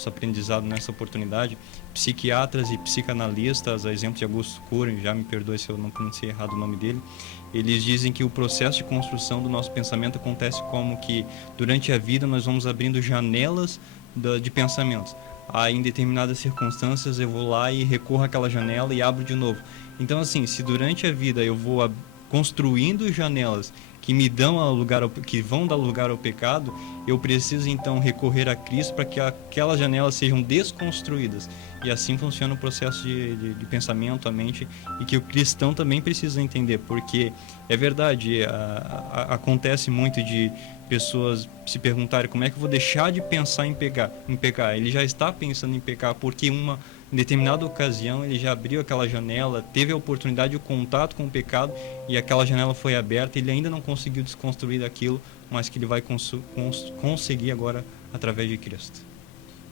aprendizado nessa oportunidade, psiquiatras e psicanalistas, a exemplo de Augusto Cury, já me perdoe se eu não pronunciei errado o nome dele, eles dizem que o processo de construção do nosso pensamento acontece como que durante a vida nós vamos abrindo janelas de pensamentos. Aí, em determinadas circunstâncias, eu vou lá e recorro àquela janela e abro de novo. Então, assim, se durante a vida eu vou construindo janelas que me dão lugar, que vão dar lugar ao pecado, eu preciso então recorrer a Cristo para que aquelas janelas sejam desconstruídas. E assim funciona o processo de pensamento, a mente, e que o cristão também precisa entender, porque é verdade, acontece muito de pessoas se perguntarem como é que eu vou deixar de pensar em pecar. Ele já está pensando em pecar porque em determinada ocasião ele já abriu aquela janela, teve a oportunidade, o contato com o pecado, e aquela janela foi aberta, ele ainda não conseguiu desconstruir daquilo, mas que ele vai conseguir agora através de Cristo.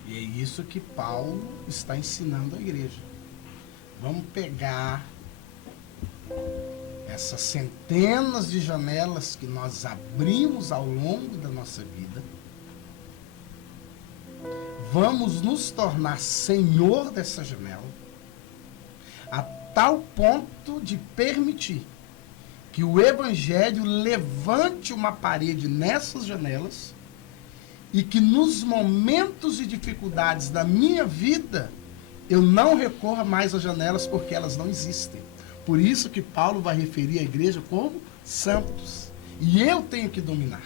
E é isso que Paulo está ensinando à igreja. Vamos pegar essas centenas de janelas que nós abrimos ao longo da nossa vida. Vamos nos tornar senhor dessa janela, a tal ponto de permitir que o Evangelho levante uma parede nessas janelas e que nos momentos de dificuldades da minha vida eu não recorra mais às janelas, porque elas não existem. Por isso que Paulo vai referir a igreja como santos. E eu tenho que dominar.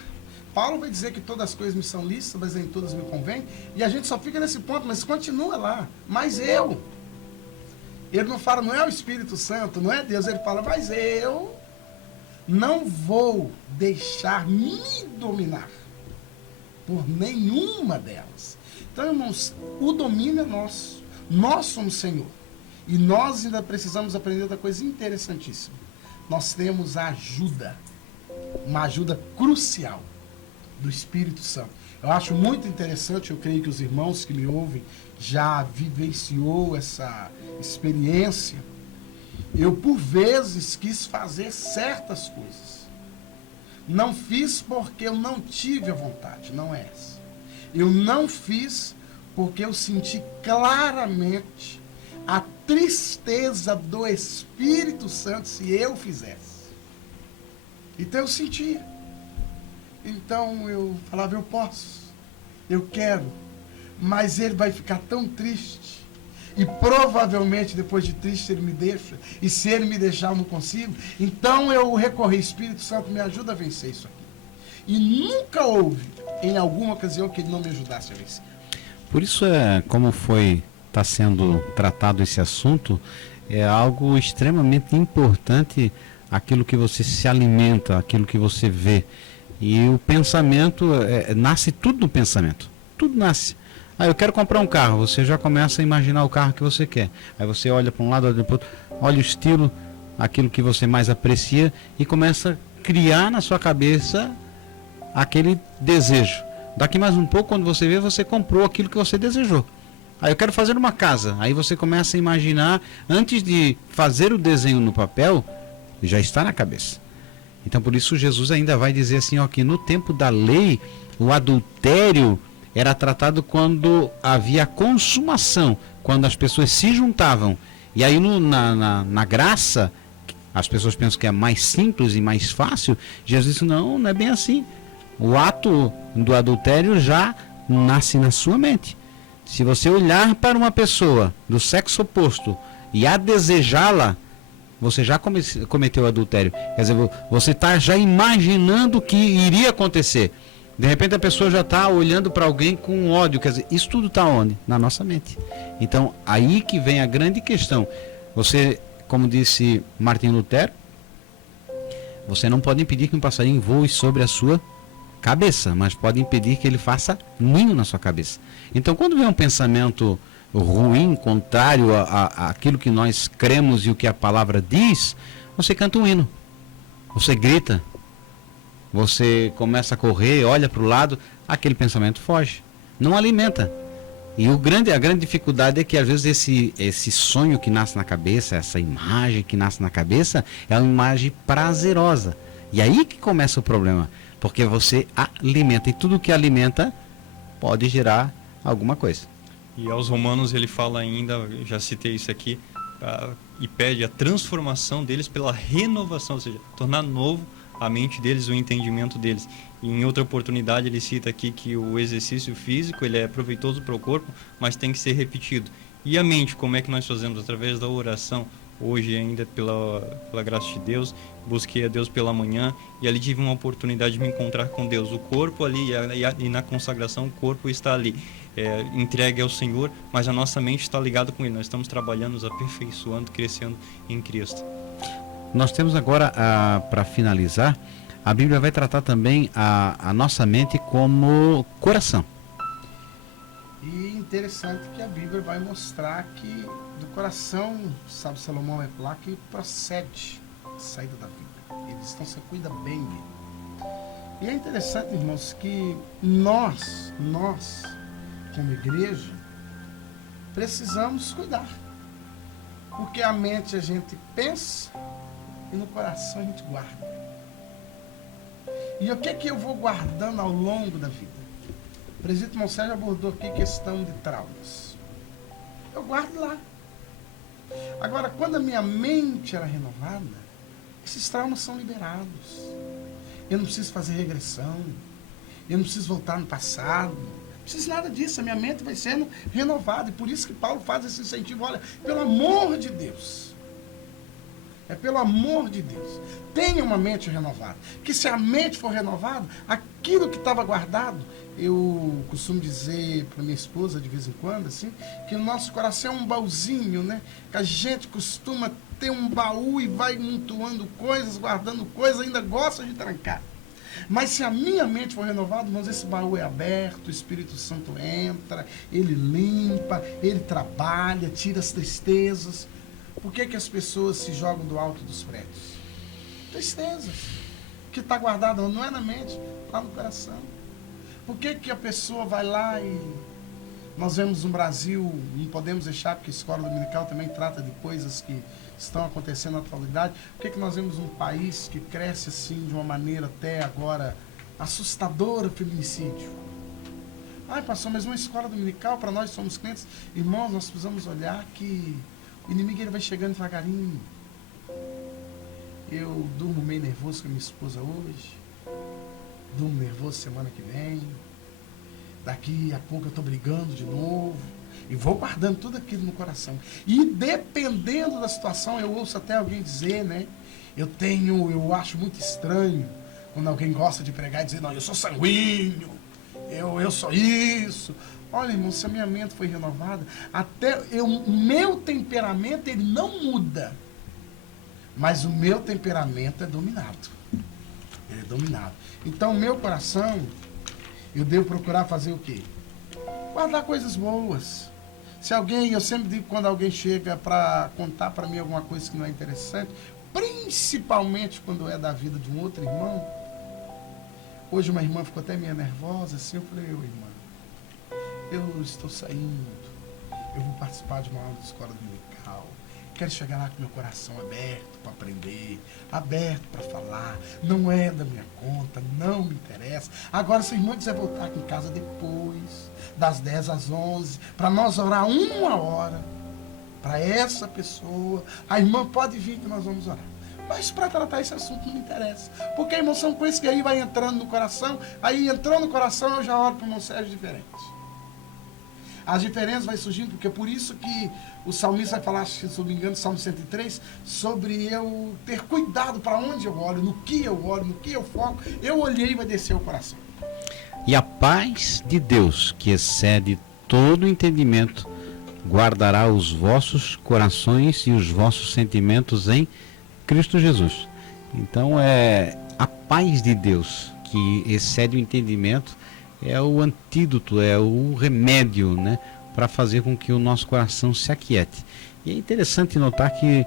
Paulo vai dizer que todas as coisas me são lícitas, mas nem todas me convêm. E a gente só fica nesse ponto, mas continua lá. Mas eu. Ele não fala, não é o Espírito Santo, não é Deus. Ele fala, mas eu não vou deixar me dominar por nenhuma delas. Então, irmãos, o domínio é nosso. Nós somos Senhor. E nós ainda precisamos aprender outra coisa interessantíssima. Nós temos a ajuda, uma ajuda crucial do Espírito Santo. Eu acho muito interessante, eu creio que os irmãos que me ouvem já vivenciou essa experiência. Eu, por vezes, quis fazer certas coisas. Não fiz porque eu não tive a vontade, não é essa. Eu não fiz porque eu senti claramente a tristeza do Espírito Santo se eu fizesse. Então eu sentia. Então eu falava, eu posso, eu quero, mas ele vai ficar tão triste. E provavelmente depois de triste ele me deixa. E se ele me deixar eu não consigo. Então eu recorri, Espírito Santo, me ajuda a vencer isso aqui. E nunca houve, em alguma ocasião, que ele não me ajudasse a vencer. Por isso como está sendo tratado esse assunto, é algo extremamente importante, aquilo que você se alimenta, aquilo que você vê. E o pensamento, nasce tudo no pensamento. Tudo nasce. Eu quero comprar um carro, você já começa a imaginar o carro que você quer. Aí você olha para um lado, olha para o outro, olha o estilo, aquilo que você mais aprecia e começa a criar na sua cabeça aquele desejo. Daqui mais um pouco, quando você vê, você comprou aquilo que você desejou. Aí eu quero fazer uma casa. Aí você começa a imaginar, antes de fazer o desenho no papel, já está na cabeça. Então por isso Jesus ainda vai dizer assim, ó, que no tempo da lei, o adultério era tratado quando havia consumação, quando as pessoas se juntavam. E aí na graça, as pessoas pensam que é mais simples e mais fácil. Jesus disse, não é bem assim. O ato do adultério já nasce na sua mente. Se você olhar para uma pessoa do sexo oposto e a desejá-la, você já cometeu adultério. Quer dizer, você está já imaginando o que iria acontecer. De repente a pessoa já está olhando para alguém com ódio. Quer dizer, isso tudo está onde? Na nossa mente. Então, aí que vem a grande questão. Você, como disse Martinho Lutero, você não pode impedir que um passarinho voe sobre a sua cabeça, mas pode impedir que ele faça ninho na sua cabeça. Então, quando vem um pensamento ruim, contrário àquilo que nós cremos e o que a palavra diz, você canta um hino. Você grita. Você começa a correr, olha para o lado, aquele pensamento foge. Não alimenta. E a grande dificuldade é que às vezes esse sonho que nasce na cabeça, essa imagem que nasce na cabeça, é uma imagem prazerosa. E aí que começa o problema. Porque você alimenta. E tudo que alimenta pode gerar alguma coisa. E aos Romanos ele fala ainda, já citei isso aqui, e pede a transformação deles pela renovação, ou seja, tornar novo a mente deles, o entendimento deles. E em outra oportunidade ele cita aqui que o exercício físico ele é proveitoso para o corpo, mas tem que ser repetido. E a mente, como é que nós fazemos? Através da oração. Hoje ainda, pela graça de Deus, busquei a Deus pela manhã e ali tive uma oportunidade de me encontrar com Deus. O corpo ali, e na consagração o corpo está ali, entregue ao Senhor, mas a nossa mente está ligada com Ele. Nós estamos trabalhando, nos aperfeiçoando, crescendo em Cristo. Nós temos agora, para finalizar, a Bíblia vai tratar também a nossa mente como coração. E interessante que a Bíblia vai mostrar que do coração, sabe, Salomão vai falar que procede a saída da vida. Eles então se cuida bem dele. E é interessante, irmãos, que nós, como igreja, precisamos cuidar. Porque a mente a gente pensa e no coração a gente guarda. E o que é que eu vou guardando ao longo da vida? O presbítero Monserrat abordou aqui questão de traumas. Eu guardo lá. Agora, quando a minha mente era renovada, esses traumas são liberados. Eu não preciso fazer regressão. Eu não preciso voltar no passado. Não preciso nada disso. A minha mente vai sendo renovada. E por isso que Paulo faz esse incentivo. Olha, pelo amor de Deus. É pelo amor de Deus. Tenha uma mente renovada. Que se a mente for renovada, aquilo que estava guardado, eu costumo dizer para minha esposa de vez em quando, assim, que o nosso coração é um baúzinho, né? Que a gente costuma ter um baú e vai amontoando coisas, guardando coisas, ainda gosta de trancar. Mas se a minha mente for renovada, irmãos, esse baú é aberto, o Espírito Santo entra, ele limpa, ele trabalha, tira as tristezas. Por que as pessoas se jogam do alto dos prédios? Tristezas. Que está guardada não é na mente, lá no coração. Por que a pessoa vai lá e... Nós vemos no Brasil, não podemos deixar, porque a escola dominical também trata de coisas que estão acontecendo na atualidade. Por que nós vemos um país que cresce assim, de uma maneira até agora assustadora, feminicídio? Ai, pastor, mas uma escola dominical, para nós que somos crentes, irmãos, nós precisamos olhar que O inimigo ele vai chegando devagarinho. Eu durmo meio nervoso com a minha esposa hoje. Durmo nervoso semana que vem. Daqui a pouco eu estou brigando de novo. E vou guardando tudo aquilo no coração. E dependendo da situação, eu ouço até alguém dizer, né? Eu acho muito estranho quando alguém gosta de pregar e dizer, não, eu sou sanguíneo, eu sou isso. Olha, irmão, se a minha mente foi renovada, o meu temperamento, ele não muda. Mas o meu temperamento é dominado. Ele é dominado. Então, o meu coração, eu devo procurar fazer o quê? Guardar coisas boas. Se alguém, eu sempre digo quando alguém chega para contar para mim alguma coisa que não é interessante, principalmente quando é da vida de um outro irmão. Hoje uma irmã ficou até meio nervosa, assim, eu falei, irmã, eu estou saindo, eu vou participar de uma aula de escola dominical, quero chegar lá com meu coração aberto para aprender, aberto para falar, não é da minha conta, não me interessa. Agora, se a irmã quiser voltar aqui em casa depois, das 10 às 11, para nós orar 1 hora, para essa pessoa, a irmã pode vir que nós vamos orar. Mas para tratar esse assunto não me interessa. Porque, irmão, são coisas que aí vai entrando no coração, aí entrou no coração eu já oro para o irmão Sérgio diferente. As diferenças vai surgindo, porque é por isso que o salmista vai falar, se não me engano, Salmo 103, sobre eu ter cuidado para onde eu olho, no que eu olho, no que eu foco. Eu olhei e vai descer o coração. E a paz de Deus, que excede todo entendimento, guardará os vossos corações e os vossos sentimentos em Cristo Jesus. Então é a paz de Deus que excede o entendimento, é o antídoto, é o remédio, né, para fazer com que o nosso coração se aquiete. E é interessante notar que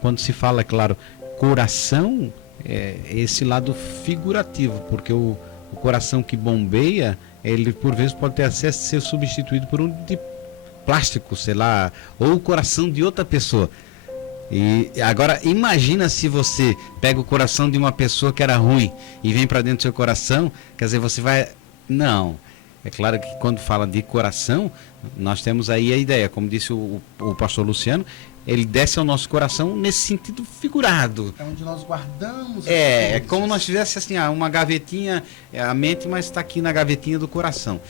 quando se fala, é claro, coração, é esse lado figurativo, porque o coração que bombeia, ele por vezes pode ter acesso a ser substituído por um de plástico, sei lá, ou o coração de outra pessoa. E agora imagina se você pega o coração de uma pessoa que era ruim e vem para dentro do seu coração, quer dizer, você vai... Não, é claro que quando fala de coração, nós temos aí a ideia, como disse o pastor Luciano, ele desce ao nosso coração nesse sentido figurado. É onde nós guardamos. É como nós tivéssemos assim, uma gavetinha, a mente, mas está aqui na gavetinha do coração.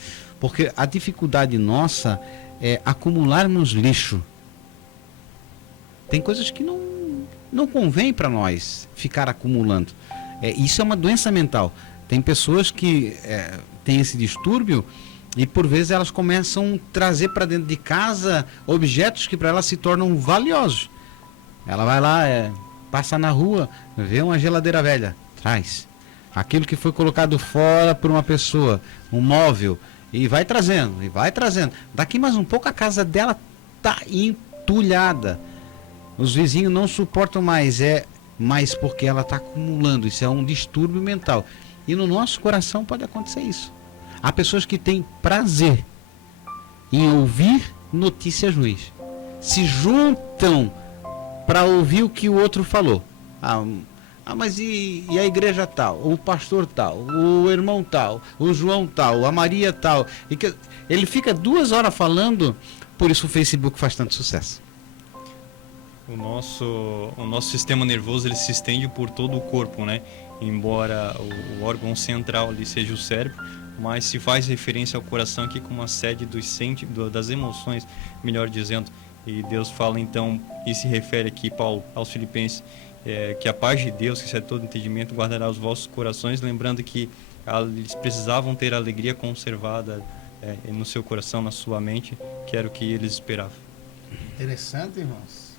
Porque a dificuldade nossa é acumularmos lixo. Tem coisas que não convém para nós ficar acumulando. Isso é uma doença mental. Tem pessoas que têm esse distúrbio e por vezes elas começam a trazer para dentro de casa objetos que para elas se tornam valiosos. Ela vai lá, passa na rua, vê uma geladeira velha, traz. Aquilo que foi colocado fora por uma pessoa, um móvel, e vai trazendo, e vai trazendo. Daqui mais um pouco a casa dela está entulhada. Os vizinhos não suportam mais, mas porque ela está acumulando. Isso é um distúrbio mental. E no nosso coração pode acontecer isso. Há pessoas que têm prazer em ouvir notícias ruins. Se juntam para ouvir o que o outro falou. Mas e a igreja tal, o pastor tal, o irmão tal, o João tal, a Maria tal. Ele fica 2 horas falando, por isso o Facebook faz tanto sucesso. O nosso sistema nervoso ele se estende por todo o corpo, né? Embora o órgão central ali seja o cérebro, mas se faz referência ao coração aqui como a sede das emoções, melhor dizendo. E Deus fala então, e se refere aqui, Paulo, aos Filipenses, que a paz de Deus, que excede todo entendimento, guardará os vossos corações, lembrando que eles precisavam ter a alegria conservada no seu coração, na sua mente, que era o que eles esperavam. Interessante, irmãos,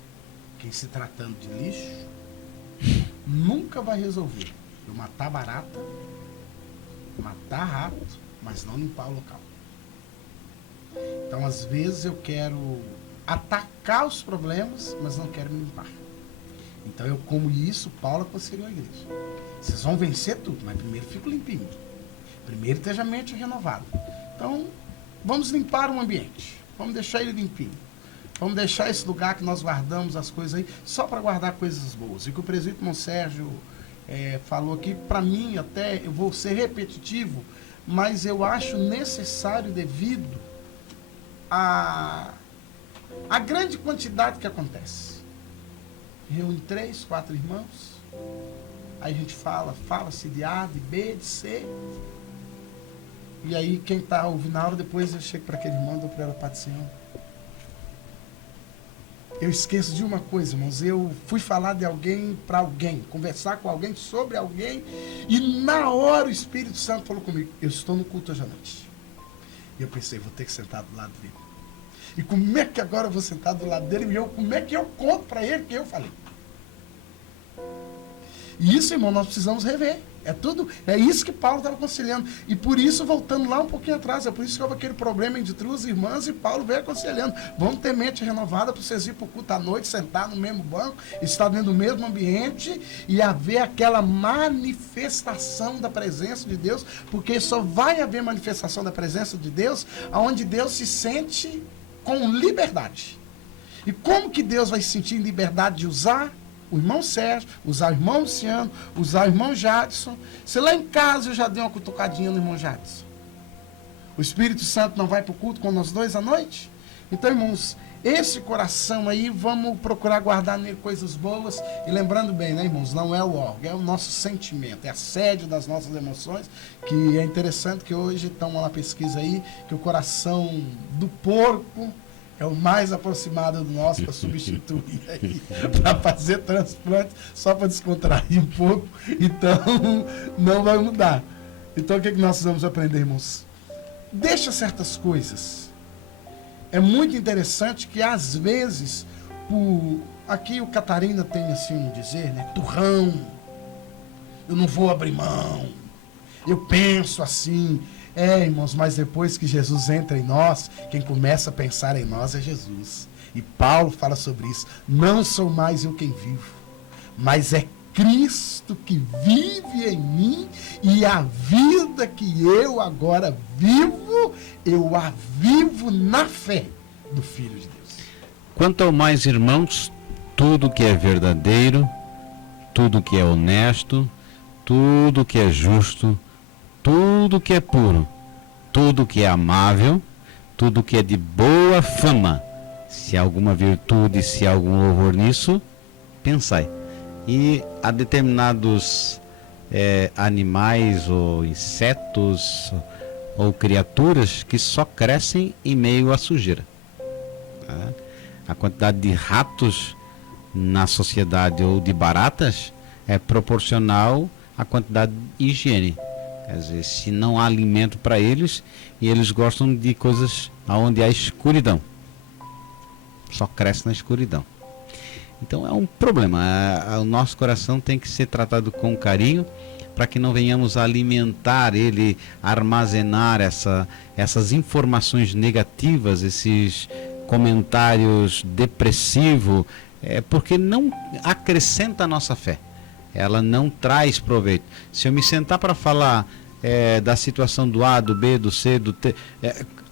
que se tratando de lixo, nunca vai resolver eu matar barata, matar rato, mas não limpar o local. Então, às vezes, eu quero atacar os problemas, mas não quero me limpar. Então, eu como isso, Paulo aconselhou a igreja. Vocês vão vencer tudo, mas primeiro fico limpinho. Primeiro esteja a mente renovada. Então, vamos limpar o ambiente. Vamos deixar ele limpinho. Vamos deixar esse lugar que nós guardamos as coisas aí, só para guardar coisas boas. E que o presbítero irmão Sérgio falou aqui, para mim, até eu vou ser repetitivo, mas eu acho necessário devido a A grande quantidade que acontece. Reúne 3, 4 irmãos. Aí a gente fala-se de A, de B, de C. E aí quem está ouvindo a aula, depois eu chego para aquele irmão, dou para ela Pai do Senhor. Eu esqueço de uma coisa, irmãos. Eu fui falar de alguém para alguém, conversar com alguém sobre alguém, e na hora o Espírito Santo falou comigo: eu estou no culto hoje à noite. E eu pensei, vou ter que sentar do lado dele. E como é que agora eu vou sentar do lado dele? E como é que eu conto para ele que eu falei? E isso, irmão, nós precisamos rever. É isso que Paulo estava aconselhando. E por isso, voltando lá um pouquinho atrás, é por isso que houve aquele problema entre duas irmãs e Paulo veio aconselhando. Vamos ter mente renovada para vocês ir para o culto à noite, sentar no mesmo banco, estar dentro do mesmo ambiente e haver aquela manifestação da presença de Deus, porque só vai haver manifestação da presença de Deus onde Deus se sente com liberdade. E como que Deus vai se sentir em liberdade de usar o irmão Sérgio, usar o irmão Luciano, usar o irmão Jadson? Se lá em casa eu já dei uma cutucadinha no irmão Jadson, o Espírito Santo não vai para o culto com nós dois à noite? Então, irmãos, esse coração aí, vamos procurar guardar nele coisas boas. E lembrando bem, né, irmãos, não é o órgão, é o nosso sentimento, é a sede das nossas emoções, que é interessante que hoje estão na pesquisa aí, que o coração do porco é o mais aproximado do nosso para substituir aí, para fazer transplante, só para descontrair um pouco. Então, não vai mudar. Então, o que nós vamos aprender, irmãos? Deixa certas coisas. É muito interessante que, às vezes, aqui o Catarina tem assim um dizer, né? Turrão, eu não vou abrir mão, eu penso assim. Irmãos, mas depois que Jesus entra em nós, quem começa a pensar em nós é Jesus. E Paulo fala sobre isso. Não sou mais eu quem vivo, mas é Cristo que vive em mim, e a vida que eu agora vivo, eu a vivo na fé do Filho de Deus. Quanto ao mais, irmãos, tudo que é verdadeiro, tudo que é honesto, tudo que é justo, tudo que é puro, tudo que é amável, tudo que é de boa fama, se há alguma virtude, se há algum louvor nisso, pensai. E há determinados animais ou insetos ou criaturas que só crescem em meio à sujeira. Tá? A quantidade de ratos na sociedade ou de baratas é proporcional à quantidade de higiene. Quer dizer, se não há alimento para eles, e eles gostam de coisas onde há escuridão. Só cresce na escuridão. Então é um problema. O nosso coração tem que ser tratado com carinho, para que não venhamos a alimentar ele, armazenar essas informações negativas, esses comentários depressivos, porque não acrescenta a nossa fé. Ela não traz proveito. Se eu me sentar para falar da situação do A, do B, do C, do T,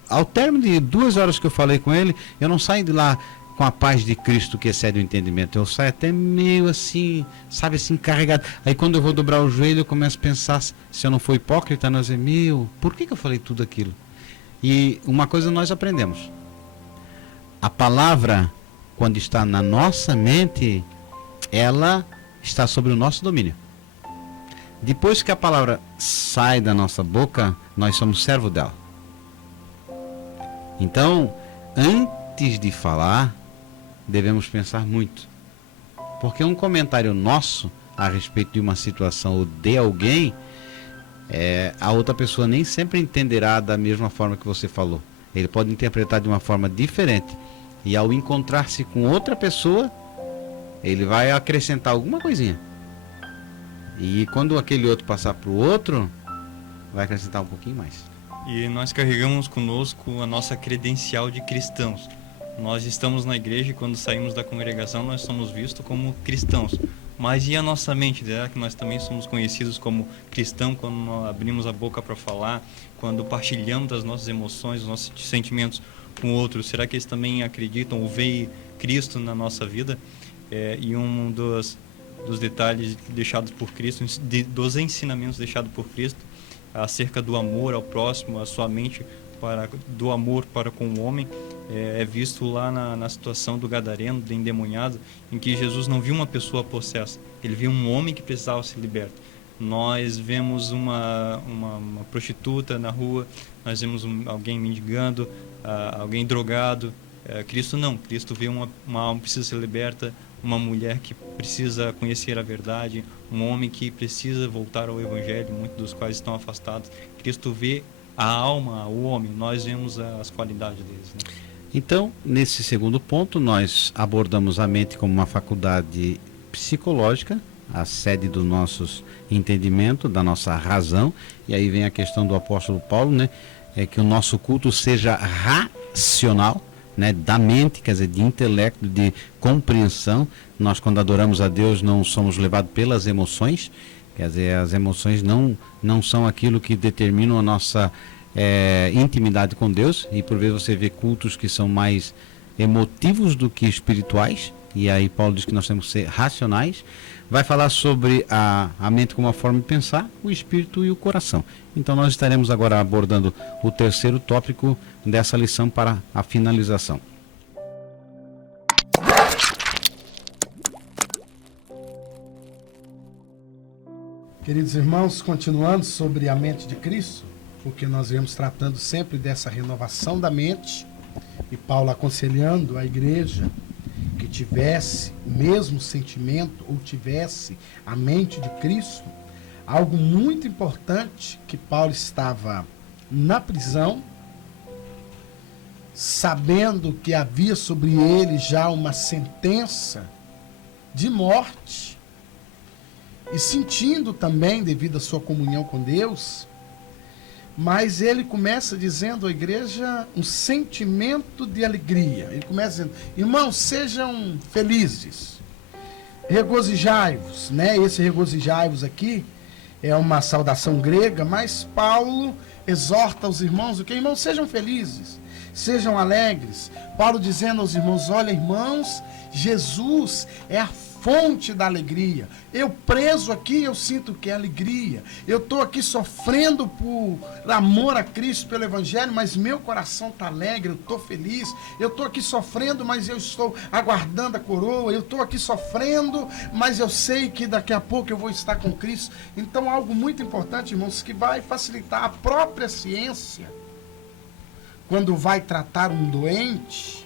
ao término de 2 horas que eu falei com ele, eu não saio de lá com a paz de Cristo que excede o entendimento. Eu saio até meio assim, sabe, assim, carregado. Aí quando eu vou dobrar o joelho, eu começo a pensar, se eu não for hipócrita, nós por que eu falei tudo aquilo? E uma coisa nós aprendemos: a palavra, quando está na nossa mente, ela está sobre o nosso domínio. Depois que a palavra sai da nossa boca, nós somos servo dela. Então, antes de falar, devemos pensar muito. Porque um comentário nosso a respeito de uma situação ou de alguém, a outra pessoa nem sempre entenderá da mesma forma que você falou. Ele pode interpretar de uma forma diferente. E ao encontrar-se com outra pessoa, ele vai acrescentar alguma coisinha. E quando aquele outro passar para o outro, vai acrescentar um pouquinho mais. E nós carregamos conosco a nossa credencial de cristãos. Nós estamos na igreja e quando saímos da congregação nós somos vistos como cristãos. Mas e a nossa mente? Será que nós também somos conhecidos como cristãos quando nós abrimos a boca para falar, quando partilhamos das nossas emoções, dos nossos sentimentos com outros? Será que eles também acreditam ou veem Cristo na nossa vida? E um dos detalhes deixados por Cristo, dos ensinamentos deixados por Cristo acerca do amor ao próximo, a sua mente do amor para com o homem é visto lá na situação do gadareno, do endemoniado, em que Jesus não viu uma pessoa possessa, ele viu um homem que precisava ser liberto. Nós vemos uma prostituta na rua, nós vemos alguém mendigando, alguém drogado. Cristo não, Cristo vê uma alma que precisa ser liberta, uma mulher que precisa conhecer a verdade, um homem que precisa voltar ao Evangelho, muitos dos quais estão afastados. Cristo vê a alma, o homem, nós vemos as qualidades deles, né? Então, nesse segundo ponto, nós abordamos a mente como uma faculdade psicológica, a sede do nosso entendimento, da nossa razão. E aí vem a questão do apóstolo Paulo, né? É que o nosso culto seja racional, né? Da mente, quer dizer, de intelecto, de compreensão. Nós, quando adoramos a Deus, não somos levados pelas emoções. Quer dizer, as emoções não são aquilo que determinam a nossa intimidade com Deus. E por vezes você vê cultos que são mais emotivos do que espirituais. E aí Paulo diz que nós temos que ser racionais. Vai falar sobre a mente como uma forma de pensar, o espírito e o coração. Então nós estaremos agora abordando o terceiro tópico dessa lição para a finalização. Queridos irmãos, continuando sobre a mente de Cristo, porque nós viemos tratando sempre dessa renovação da mente, e Paulo aconselhando a igreja que tivesse o mesmo sentimento ou tivesse a mente de Cristo. Algo muito importante, que Paulo estava na prisão, sabendo que havia sobre ele já uma sentença de morte, e sentindo também, devido à sua comunhão com Deus, mas ele começa dizendo à igreja um sentimento de alegria. Ele começa dizendo: irmãos, sejam felizes, regozijai-vos, né? Esse regozijai-vos aqui é uma saudação grega, mas Paulo exorta os irmãos o que? Irmãos, sejam felizes, sejam alegres. Paulo dizendo aos irmãos: olha, irmãos, Jesus é a fonte da alegria. Eu preso aqui, eu sinto que é alegria. Eu estou aqui sofrendo por amor a Cristo, pelo Evangelho, mas meu coração está alegre, eu estou feliz. Eu estou aqui sofrendo, mas eu estou aguardando a coroa. Eu estou aqui sofrendo, mas eu sei que daqui a pouco eu vou estar com Cristo. Então, algo muito importante, irmãos, que vai facilitar a própria ciência, quando vai tratar um doente.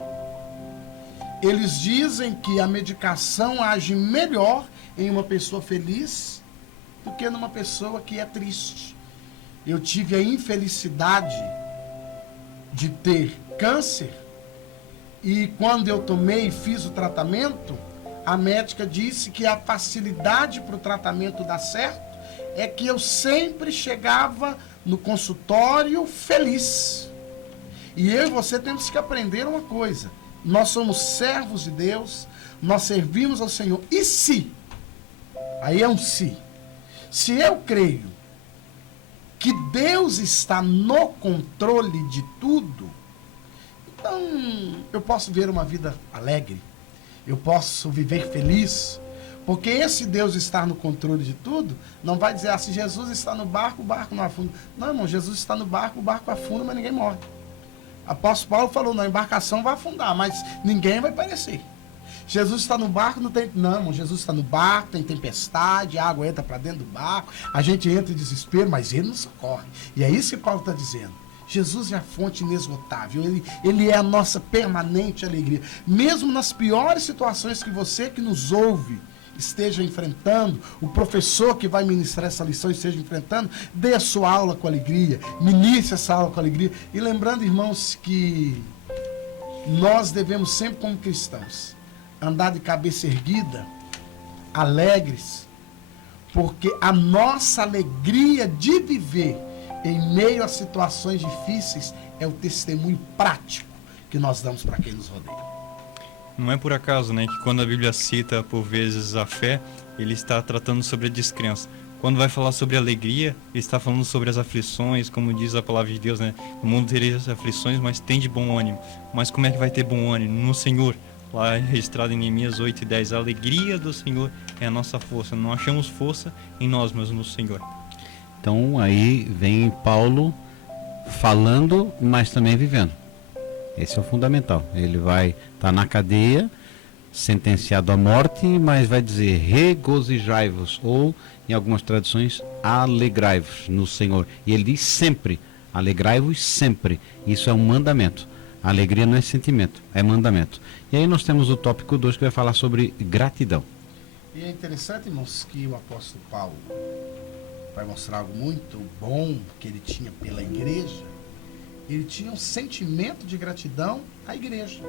Eles dizem que a medicação age melhor em uma pessoa feliz do que numa pessoa que é triste. Eu tive a infelicidade de ter câncer, e quando eu tomei e fiz o tratamento, a médica disse que a facilidade para o tratamento dar certo é que eu sempre chegava no consultório feliz. E eu e você temos que aprender uma coisa: nós somos servos de Deus, nós servimos ao Senhor. E se? Aí é um se. Se eu creio que Deus está no controle de tudo, então eu posso ver uma vida alegre, eu posso viver feliz, porque esse Deus estar no controle de tudo não vai dizer: se Jesus está no barco, o barco não afunda. Não, irmão, Jesus está no barco, o barco afunda, mas ninguém morre. Apóstolo Paulo falou: não, a embarcação vai afundar, mas ninguém vai perecer. Jesus está no barco, não tem... Não, irmão, Jesus está no barco, tem tempestade, a água entra para dentro do barco, a gente entra em desespero, mas ele nos socorre. E é isso que Paulo está dizendo. Jesus é a fonte inesgotável, ele é a nossa permanente alegria. Mesmo nas piores situações que você que nos ouve esteja enfrentando, o professor que vai ministrar essa lição esteja enfrentando, dê a sua aula com alegria, ministre essa aula com alegria. E lembrando, irmãos, que nós devemos sempre, como cristãos, andar de cabeça erguida, alegres, porque a nossa alegria de viver em meio a situações difíceis é o testemunho prático que nós damos para quem nos rodeia. Não é por acaso, né, que quando a Bíblia cita por vezes a fé, ele está tratando sobre a descrença. Quando vai falar sobre alegria, ele está falando sobre as aflições, como diz a palavra de Deus, né? No mundo tereis aflições, mas tem de bom ânimo. Mas como é que vai ter bom ânimo? No Senhor. Lá registrado em Neemias 8:10, a alegria do Senhor é a nossa força. Não achamos força em nós, mas no Senhor. Então aí vem Paulo falando, mas também vivendo. Esse é o fundamental. Ele vai estar na cadeia, sentenciado à morte, mas vai dizer regozijai-vos, ou em algumas traduções, alegrai-vos no Senhor. E ele diz sempre, alegrai-vos sempre. Isso é um mandamento. A alegria não é sentimento, é mandamento. E aí nós temos o tópico 2 que vai falar sobre gratidão. E é interessante, irmãos, que o apóstolo Paulo vai mostrar algo muito bom que ele tinha pela igreja. Ele tinha um sentimento de gratidão à igreja.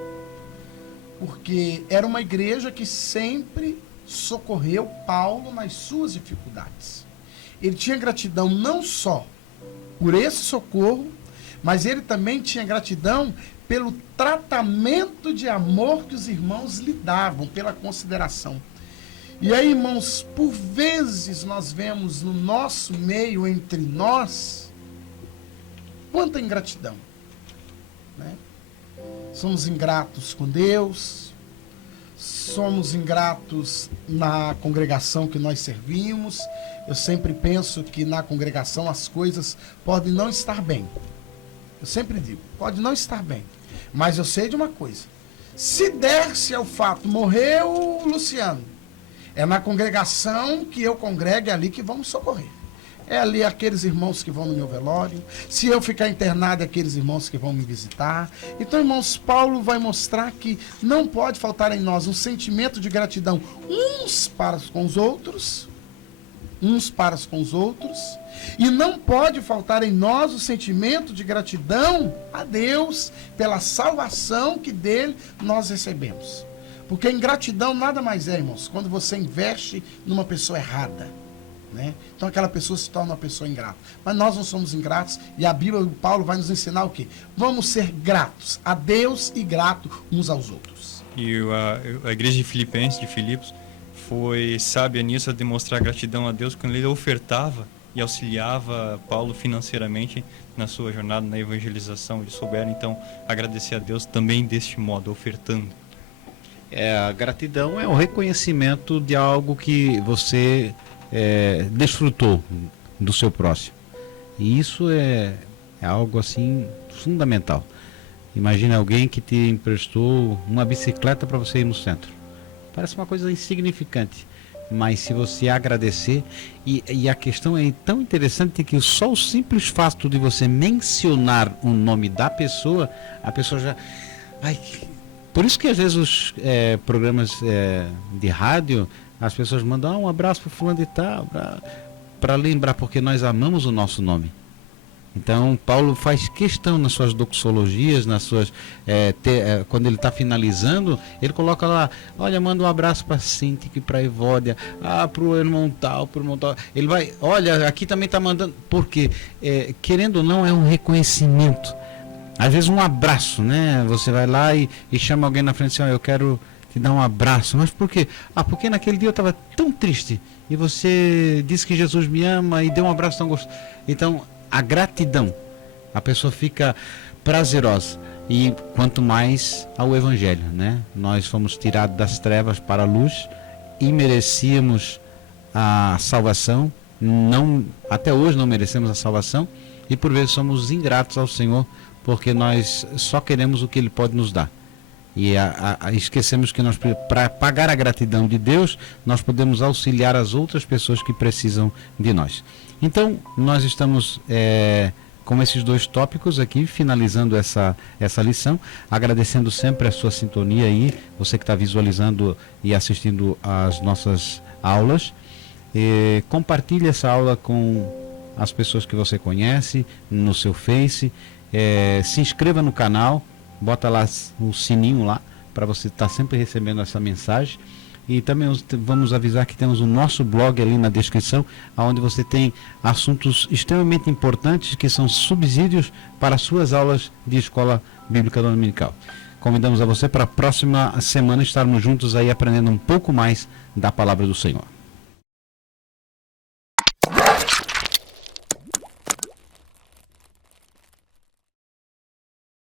Porque era uma igreja que sempre socorreu Paulo nas suas dificuldades. Ele tinha gratidão não só por esse socorro, mas ele também tinha gratidão pelo tratamento de amor que os irmãos lhe davam, pela consideração. E aí, irmãos, por vezes nós vemos no nosso meio, entre nós, quanta ingratidão, né? Somos ingratos com Deus, somos ingratos na congregação que nós servimos. Eu sempre penso que na congregação as coisas podem não estar bem. Eu sempre digo, pode não estar bem. Mas eu sei de uma coisa. Se der-se ao fato, morreu o Luciano, é na congregação que eu congrego, é ali que vamos socorrer. É ali aqueles irmãos que vão no meu velório. Se eu ficar internado, é aqueles irmãos que vão me visitar. Então, irmãos, Paulo vai mostrar que não pode faltar em nós um sentimento de gratidão uns para com os outros, e não pode faltar em nós o sentimento de gratidão a Deus pela salvação que dele nós recebemos. Porque ingratidão nada mais é, irmãos, quando você investe numa pessoa errada, né? Então aquela pessoa se torna uma pessoa ingrata. Mas nós não somos ingratos, e a Bíblia, o Paulo vai nos ensinar o quê? Vamos ser gratos a Deus e gratos uns aos outros. E a igreja de Filipenses, de Filipos, foi sábia nisso, a demonstrar gratidão a Deus quando ele ofertava e auxiliava Paulo financeiramente na sua jornada na evangelização. Eles souberam então agradecer a Deus também deste modo, ofertando. A gratidão é o reconhecimento de algo que você desfrutou do seu próximo. E isso é algo assim fundamental. Imagine alguém que te emprestou uma bicicleta para você ir no centro. Parece uma coisa insignificante, mas se você agradecer, e a questão é tão interessante que só o simples fato de você mencionar o nome da pessoa, a pessoa já... Por isso que às vezes os programas de rádio, as pessoas mandam um abraço para fulano de tal, para lembrar, porque nós amamos o nosso nome. Então Paulo faz questão nas suas doxologias, nas suas quando ele está finalizando, ele coloca lá, olha, manda um abraço para Cíntia e para Evódia, para o irmão tal, ele vai, olha, aqui também está mandando, porque querendo ou não é um reconhecimento. Às vezes um abraço, né? Você vai lá e chama alguém na frente e diz, eu quero te dar um abraço. Mas por quê? Porque naquele dia eu estava tão triste e você disse que Jesus me ama e deu um abraço tão gostoso. Então, a gratidão, a pessoa fica prazerosa. E quanto mais ao Evangelho, né? Nós fomos tirados das trevas para a luz e merecíamos a salvação. Até hoje não merecemos a salvação e por vezes somos ingratos ao Senhor, porque nós só queremos o que Ele pode nos dar. E esquecemos que para pagar a gratidão de Deus, nós podemos auxiliar as outras pessoas que precisam de nós. Então, nós estamos com esses dois tópicos aqui, finalizando essa lição, agradecendo sempre a sua sintonia aí, você que está visualizando e assistindo às nossas aulas. Compartilhe essa aula com as pessoas que você conhece, no seu Face. Se inscreva no canal, bota lá o sininho lá para você estar sempre recebendo essa mensagem. E também vamos avisar que temos o nosso blog ali na descrição, onde você tem assuntos extremamente importantes que são subsídios para as suas aulas de escola bíblica dominical. Convidamos a você para a próxima semana estarmos juntos aí aprendendo um pouco mais da palavra do Senhor.